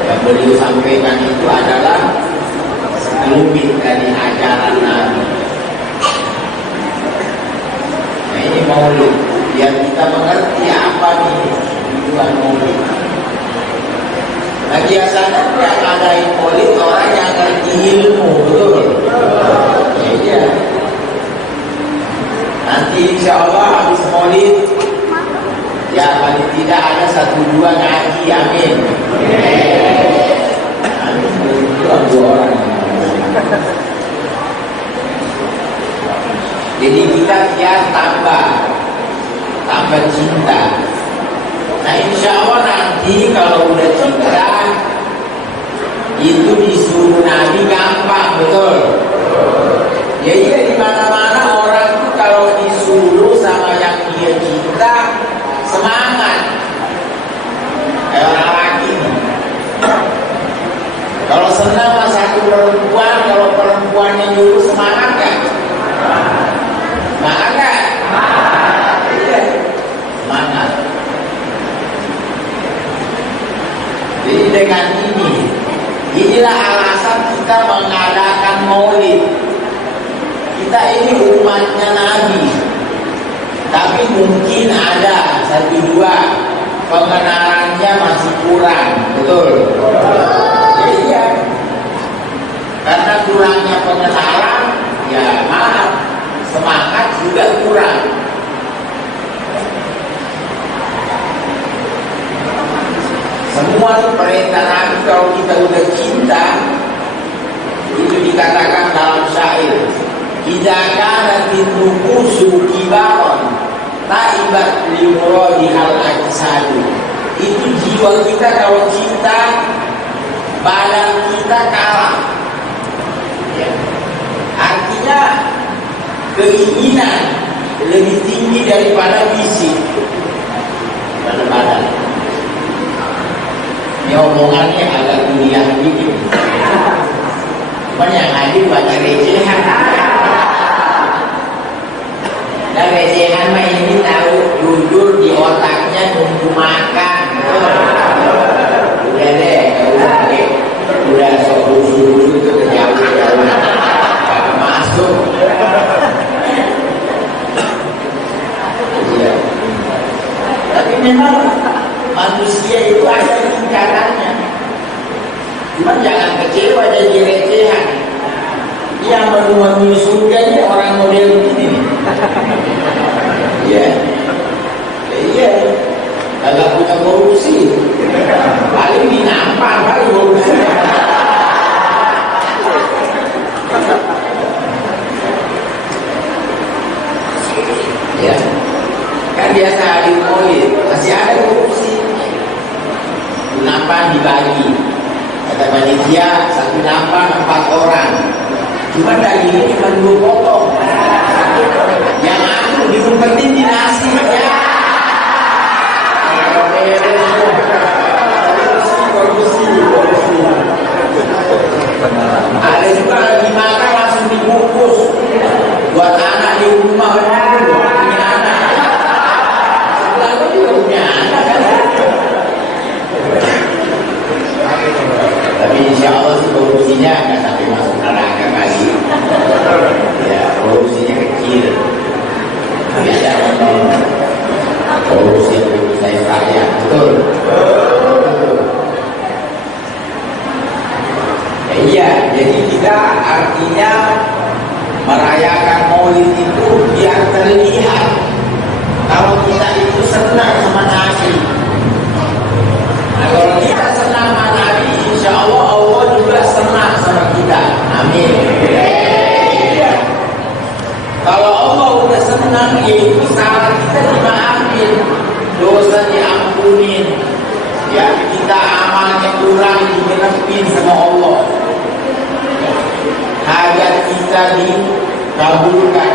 yang beliau sampaikan itu adalah sekelumit dari ajaran Nabi. Nah ini maulid, biar kita mengerti apa nih tujuan maulid. Nah biasanya yang ngadain maulid orang yang ngerti ilmu, betul? Iya. Nanti insya Allah habis maulid, ya paling tidak ada 1-2 ngaji, amin. Amin, 2 orang. Jadi kita tambah cinta. Nah insya Allah nanti kalau udah cinta, itu disuruh Nabi gampang, betul? Ya iya, di mana-mana orang tuh kalau disuruh sama yang dia cinta semangat. Kayak orang laki nih. Kalau senang sama satu perempuan, kalau perempuannya nyuruh semangat kan? Semangat kan? Iya, semangat. Jadi dengan inilah alasan kita mengadakan maulid. Kita ini umatnya Nabi, tapi mungkin ada 1-2 pengenalannya masih kurang, betul? Iya. Karena kurangnya pengenalan, ya maaf, semangat juga kurang. semua itu perintah Nabi. Kalau kita udah cinta, itu dikatakan dalam syair, idza kanat nufusu kibaran taibat li muradihal ajsadu. Itu jiwa kita kalau cinta, badan kita kalah. Ya. Artinya keinginan lebih tinggi daripada fisik pada badan. Ini omongannya agak kuliah dikit. Cuman yang hadir baca recehan. Dan recehan mah ini tahu jujur di otaknya nunggu makan. Udah deh, udah sok dulu ke jauh-jauh. Masuk. Iya. Tapi memang manusia itu ada tingkatannya. Cuma jangan kecewa jadi recehan. Yang menuju surga ini orang model begini. Iya. Iya. Agak punya korupsi. Paling dinampar kali korupsi. Ya. Kan biasa hadir maulid, masih ada korupsi. Nampan dibagi. Kata panitia, satu nampan 4 orang. Cuma dagingnya cuma 2 potong. Yang aku diumpetin di nasi ya. Ada juga lagi makan langsung dibungkus. Buat anak di rumah, punya anak. Lalu juga punya anak kan. Tapi insya Allah sih korupsinya nggak sampai masuk neraka kali. Ya, korupsinya kecil. Bisa korupsi saya rakyat, betul. Iya, jadi kita artinya merayakan maulid itu biar terlihat kalau kita itu senang sama Nabi. Nah, kalau kita senang sama Nabi, insya Allah Allah juga senang sama kita. Amin. Kalau Allah udah senang, yaitu salah kita dimaafin, dosa diampunin, ya kita amalnya kurang digenepin sama Allah, hajat kita dikabulkan.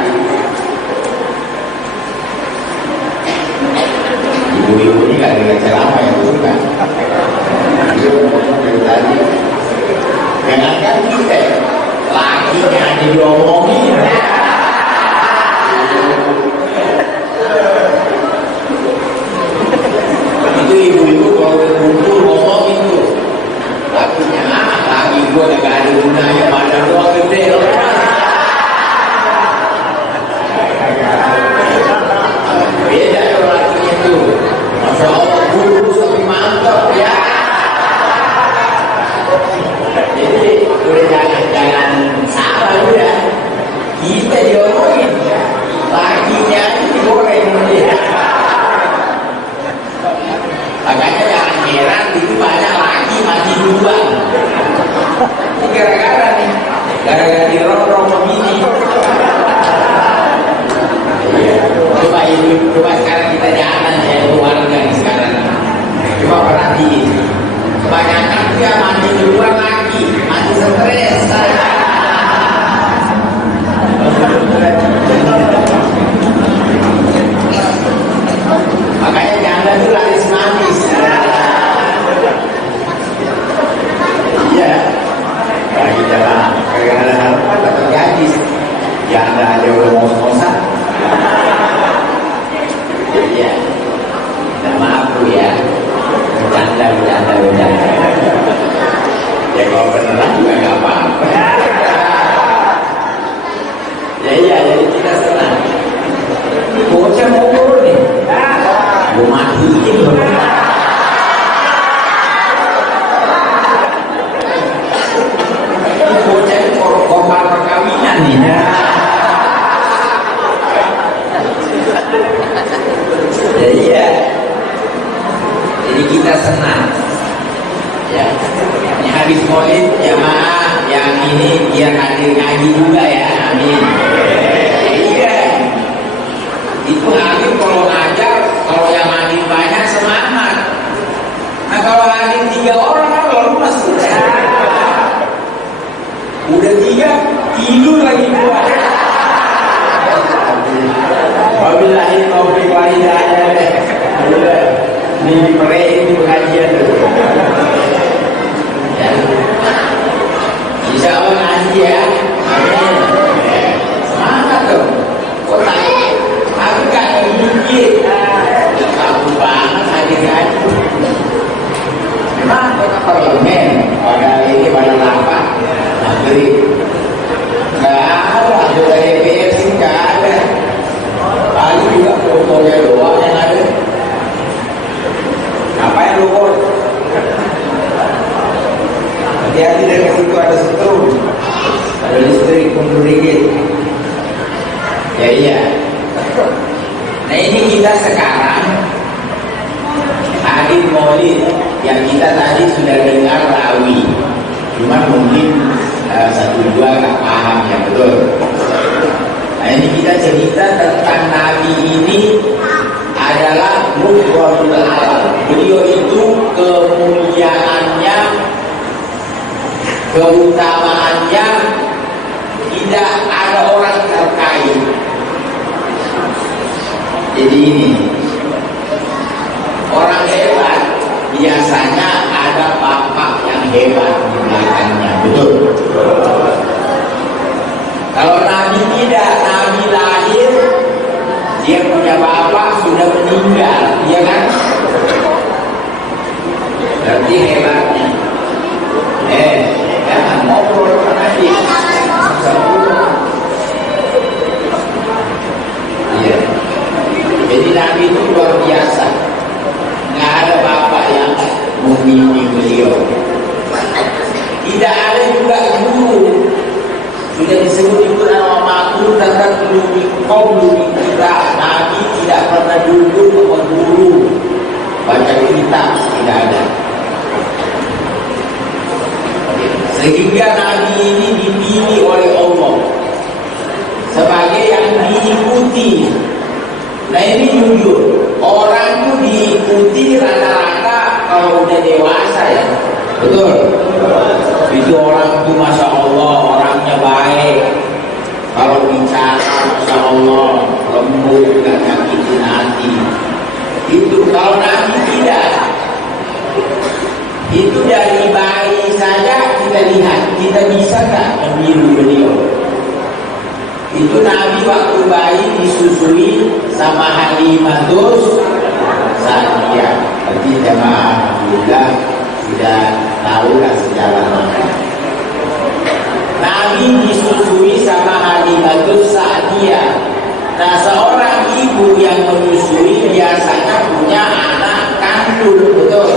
Ibu-ibu ini gak ada ceramah yang bukan. Dari tadi, jangankan kita, lakinya diomongin. Itu ibu-ibu kalau kumpul ngomong itu lakinya lagi gue gak ada gunanya, badan doang gede loh. Beda kalau lakinya tuh, Masya Allah kurus tapi mantap ya. Jadi udah jangan salah udah, kita diomongin lakinya ini goreng ya. Makanya jangan heran itu banyak lagi mati duluan. Ini gara-gara nih, gara-gara dirong-rong begini. Coba ini, coba sekarang kita jalan ya keluarga sekarang. Coba perhatiin, kebanyakan dia mati duluan lagi, mati stres. Makanya jangan itu laris manis. Iya. Bagi jalan, kadang-kadang dapat gaji. Yang ada udah ngos-ngosan. Jadi ya, minta maaf Bu ya. Bercanda. Ya kalau beneran juga nggak apa-apa. Ya iya, jadi kita senang. Ini bocah mau turun nih. Gue matiin loh. Ini bocah itu korban perkawinan nih. Ya iya. Jadi kita senang. Ya, ini habis maulid jamaah yang ini biar hadir ngaji juga ya, amin. Iya, itu hadir kalau ngajar, kalau yang hadir banyak semangat. Nah kalau hadir 3 orang kan lemas sudah. Udah 3 tidur lagi gua. Wabillahi taufiq wal hidayah. Ini mereka itu kajian dulu. Ya. Insya Allah ngaji ya. Amin. Semangat dong. Kok tanya? Aku gak mikir. Aku banget hadir ngaji. Memang kok parlemen pada ini pada lapak negeri. Gak ada dari PFC gak ada. Paling juga fotonya doang yang ada. Apa yang lupa? Hati-hati dari situ ada setrum, ada listrik untuk dikit. Ya iya. Nah ini kita sekarang hadir maulid yang kita tadi sudah dengar rawi, cuma mungkin 1-2 gak paham ya betul. Nah ini kita cerita tentang Nabi ini adalah mufradul alam. Beliau itu kemuliaannya, keutamaannya tidak ada orang terkait. Jadi ini orang hebat biasanya ada bapak yang hebat di belakangnya, betul? Kalau Nabi tidak, Nabi lahir dia punya bapak sudah meninggal, ya kan? Berarti hebatnya. Jangan ngobrol sama Nabi. Iya. Jadi Nabi itu luar biasa. Nggak ada bapak yang membimbing beliau. Tidak ada juga guru. Sudah disebut itu nama makhluk tentang belum kita. Nabi tidak pernah duduk sama guru baca kitab, tidak ada. Sehingga Nabi ini dipilih oleh Allah sebagai yang diikuti. Nah ini jujur, orang itu diikuti rata-rata kalau udah dewasa ya, betul? Itu orang itu Masya Allah orangnya baik. Kalau bicara Masya Allah lembut, gak nyakitin hati. Itu kalau Nabi tidak. Itu dari bayi saja kita lihat, kita bisa gak meniru beliau. Itu Nabi waktu bayi disusui sama Halimatus Sa'diyah. Berarti jemaah alhamdulillah sudah tahu lah sejarahnya. Nabi disusui sama Halimatus Sa'diyah. Nah seorang ibu yang menyusui biasanya punya anak kandung, betul?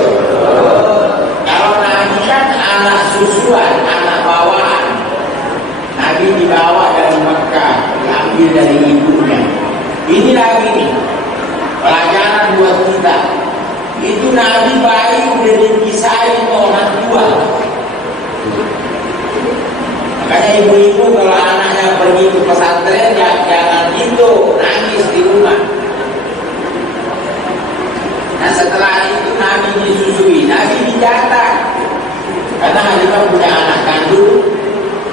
Kalau Nabi kan anak susuan, anak bawaan. Nabi dibawa dari Mekah, diambil dari ibunya. Ini lagi nih pelajaran buat kita. Itu Nabi bayi udah dipisahin orang tua. Makanya ibu-ibu kalau anaknya pergi ke pesantren jangan itu nangis di rumah. Nah setelah itu Nabi disusui, Nabi dicatat. Karena Halimah punya anak kandung,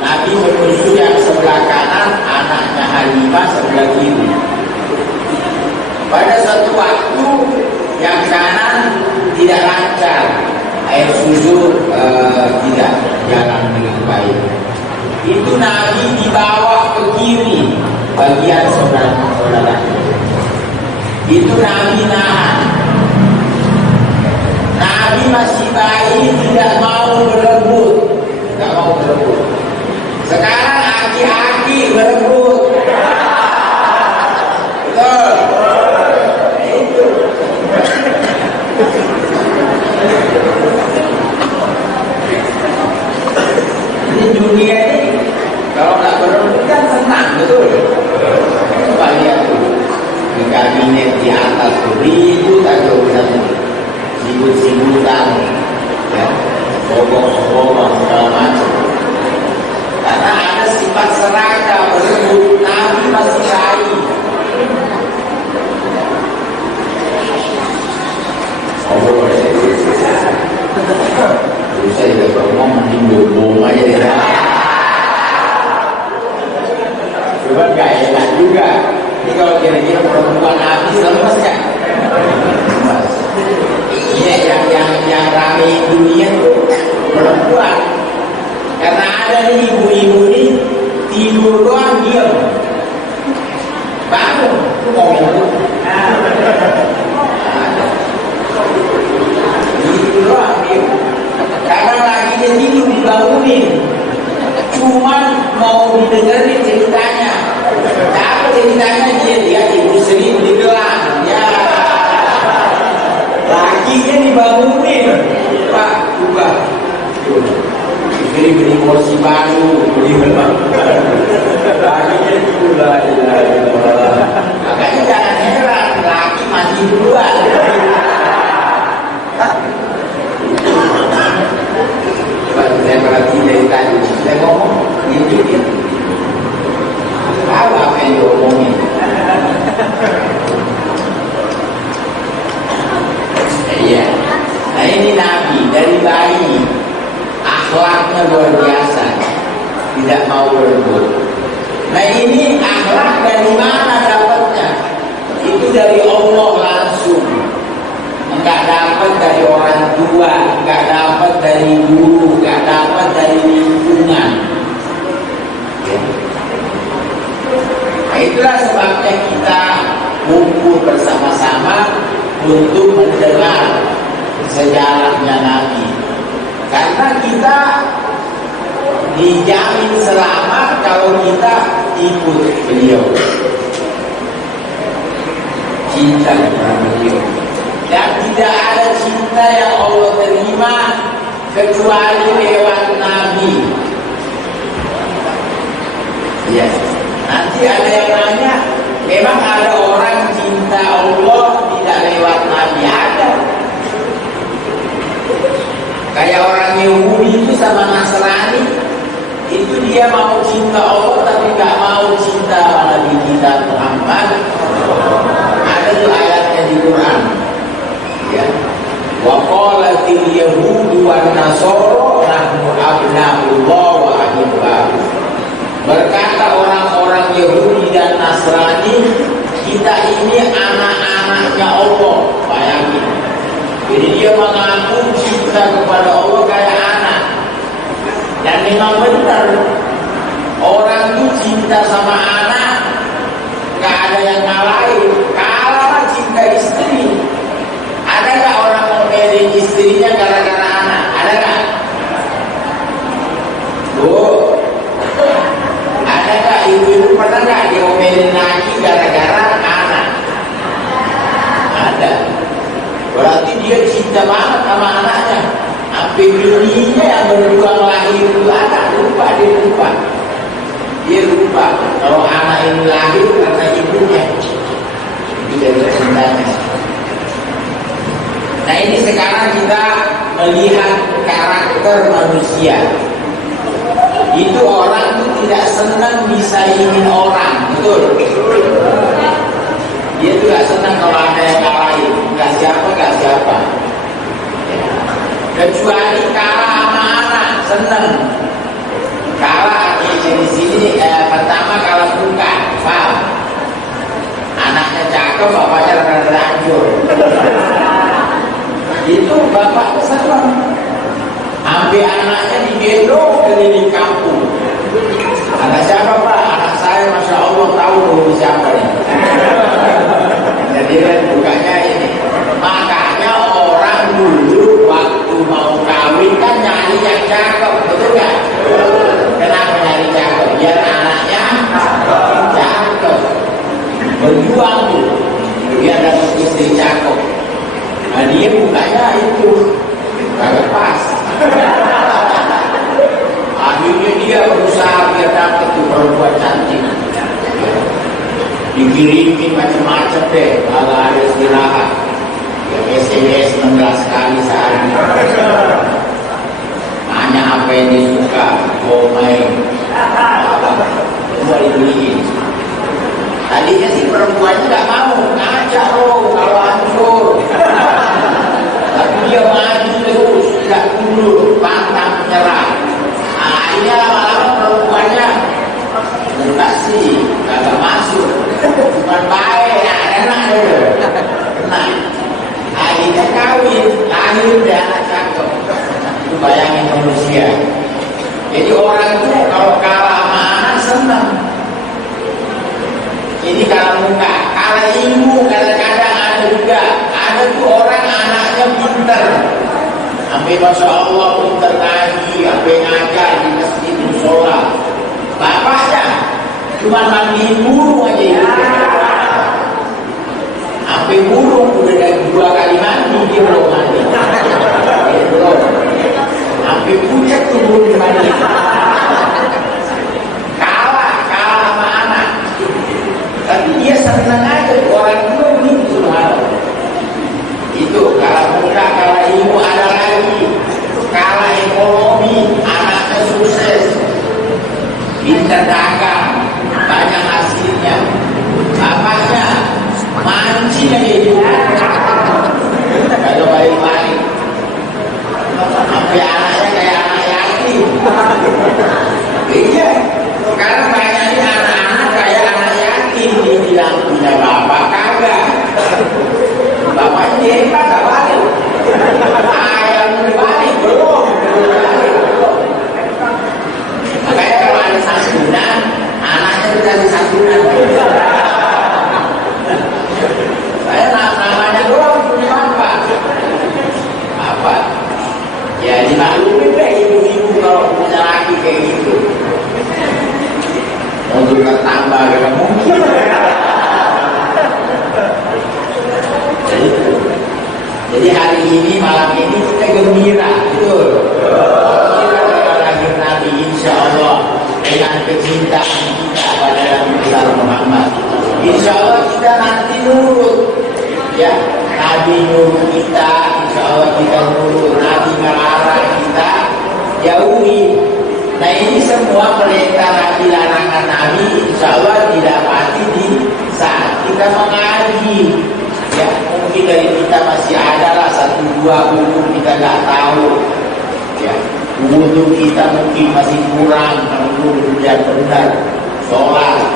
Nabi menyusui yang sebelah kanan, anaknya Halimah sebelah kiri. Pada suatu waktu yang kanan tidak lancar, air susu tidak jalan dengan baik. Itu Nabi dibawa ke kiri, bagian saudara. Itu Nabi nahan. Nabi masih bayi, tidak mau berebut, tidak mau berebut. Sekarang aki-aki berebut. Betul. Itu. Ini dunia ini kalau tak berebut kan senang, betul. Coba lihat tuh di kabinet di atas tuh ribut aja urusan sibut-sibutan ya. bobok-bobok segala macam. Karena ada sifat serakah berebut, Nabi masih syahid. Saya juga ngomong mending aja deh. Coba gak enak juga. Ini kalau kira-kira perempuan Nabi lemes kan? Lemes. Iya yang rame dunia itu perempuan. Karena ada nih ibu-ibu nih tidur doang diam. Bangun, ngomong tuh. Tidur doang diam. Kadang lagi dia tidur dibangunin. Cuman mau didengerin ceritanya. Apa ceritanya dia tidur sendiri di gelang. Ya. Lakinya dibangunin. Pak, ubah. Beli kursi baru, beli berapa? Lakinya tidur lagi. Makanya jangan heran, laki masih duluan. Saya perhati dari tadi, saya ngomong gitu. Tahu apa yang diomongin? Iya. Nah ini Nabi dari bayi, akhlaknya luar biasa, tidak mau berebut. Nah ini akhlak dari mana dapatnya? Itu dari Allah langsung. Enggak dapat dari orang tua, enggak dapat dari guru, enggak dapat dari lingkungan. Ya. Nah, itulah sebabnya kita kumpul bersama-sama untuk mendengar sejarahnya Nabi. Karena kita dijamin selamat kalau kita ikut beliau, cinta kepada beliau. Dan tidak ada cinta yang Allah terima kecuali lewat Nabi. Ya, nanti ada yang nanya, memang ada orang cinta Allah tidak lewat Nabi? Ada. Kayak orang Yahudi itu sama Nasrani, itu dia mau cinta Allah tapi nggak mau cinta Nabi kita Muhammad. Ada tuh ayatnya di Quran. Ya. Wa qalatil yahudu wan nasara nahnu abna'ullah wa ahibba'u. Berkata orang-orang Yahudi dan Nasrani, kita ini anak-anaknya Allah. Bayangin. Jadi dia mengaku cinta kepada Allah kayak anak. Dan memang benar, orang itu cinta sama anak gak ada yang ngalahin. Kalah cinta istri. Ada gak orang ngomelin istrinya gara-gara anak? Ada gak? Oh, ada gak ibu-ibu pernah gak diomelin lagi gara-gara anak? Ada. Berarti dia cinta banget sama anaknya. Sampai dirinya yang berjuang lahir itu anak lupa. Dia lupa kalau anak ini lahir karena ibunya. Itu dari cintanya. Nah ini sekarang kita melihat karakter manusia. Itu orang itu tidak senang disaingin orang, betul? Dia tidak senang kalau ada yang kalahin, gak siapa. Kecuali kalah sama anak, senang. Kalah di sini pertama kalah suka, paham? Anaknya cakep, bapaknya rada hancur. Itu bapak senang. Hampir anaknya digendong keliling kampung. Anak siapa Pak? Anak saya, Masya Allah tahu dulu siapa nih. Jadi kan bukannya ini. Makanya orang dulu waktu mau kawin kan nyari yang cakep, betul gak? Kenapa nyari cakep? Biar anaknya cakep. Berjuang tuh, biar dapat istri cakep. Nah dia bukannya itu kagak pas. Akhirnya dia berusaha biar dapat tuh perempuan cantik. Dikirimin macam-macam deh, ala ada orang itu kalau kalah sama anak senang. Jadi kalau enggak kalah ilmu, kadang-kadang ada juga. Ada tuh orang anaknya pintar, sampai masya Allah pintar ngaji, sampai ngajar di masjid musola. Bapaknya cuma mandiin burung aja ya. Sampai burung udah dari 2 kali mandi dia belum mandi. Belum. Sampai pucat tuh burung mandi. Kalah sama anak. Tapi dia senang aja orang tua begitu subhanallah. Itu kalah muda, kalah ilmu ada lagi. Kalah ekonomi, anaknya sukses. Pintar dagang, banyak hasilnya. Bapaknya mancing aja juga. Kalau baik-baik, sampai anaknya kayak anak yatim. Iya, karena banyaknya anak-anak kayak anak yatim. Dia bilang punya bapak kagak. Bapaknya hebat gak balik. Ayam balik belum. Makanya kalau ada santunan, anaknya itu dari santunan. Saya namanya doang punya bapak. Apa? Ya dimaklumi deh ibu-ibu kalau punya laki kayak gitu. Mau juga tambah gak mungkin. Jadi hari ini, malam ini kita gembira, betul. Gembira dengan lahir Nabi, insya Allah dengan kecintaan kita pada Nabi besar Muhammad. Insya Allah kita nanti nurut, ya. Nabi nurut kita, insya Allah kita nurut. Nabi melarang kita jauhi. Nah ini semua perintah Nabi, larangan Nabi, insya Allah didapati di saat kita mengaji. Ya, mungkin dari kita masih ada lah 1-2 hukum kita nggak tahu. Ya, wudhu kita mungkin masih kurang, perlu belajar benar, sholat.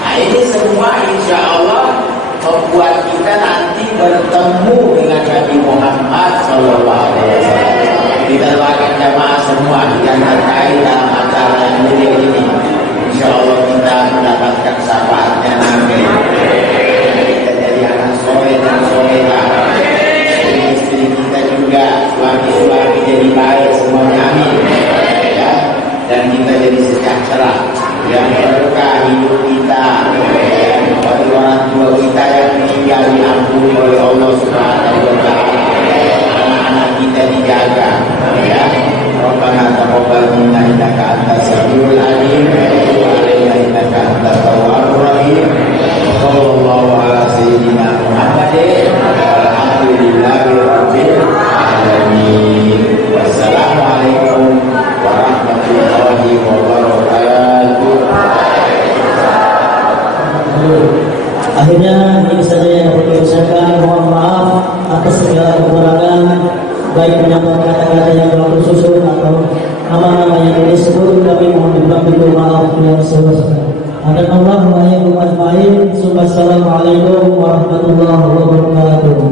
Nah ini semua insya Allah membuat kita nanti bertemu dengan Nabi Muhammad SAW. Kita doakan jamaah semua yang terkait dalam acara yang mulia ini. Insya Allah kita mendapatkan syafaatnya Nabi. Soleh dan soleha, istri kita juga, suami-suami jadi baik semuanya, amin. Ya, dan kita jadi sejahtera, yang berkah hidup kita, ya, bagi orang tua kita yang meninggal diampuni oleh Allah Subhanahu wa Ta'ala, anak-anak kita dijaga, ya. Rabbana taqabbal minna innaka antas samiul alim wa tub 'alaina innaka antat tawwabur rahim. Sallallahu ala sayyidina Muhammadin walhamdulillahi rabbil alamin. Wassalamualaikum warahmatullahi wabarakatuh. Akhirnya ini saja yang dapat saya ucapkan. Mohon maaf atas segala kekurangan, baik menyampaikan kata-kata yang telah tersusun atau nama-nama yang disebut. Kami mohon dibantu maaf yang sebesar. Akan Allah wa'alaikum ajma'in. Assalamualaikum warahmatullahi wabarakatuh.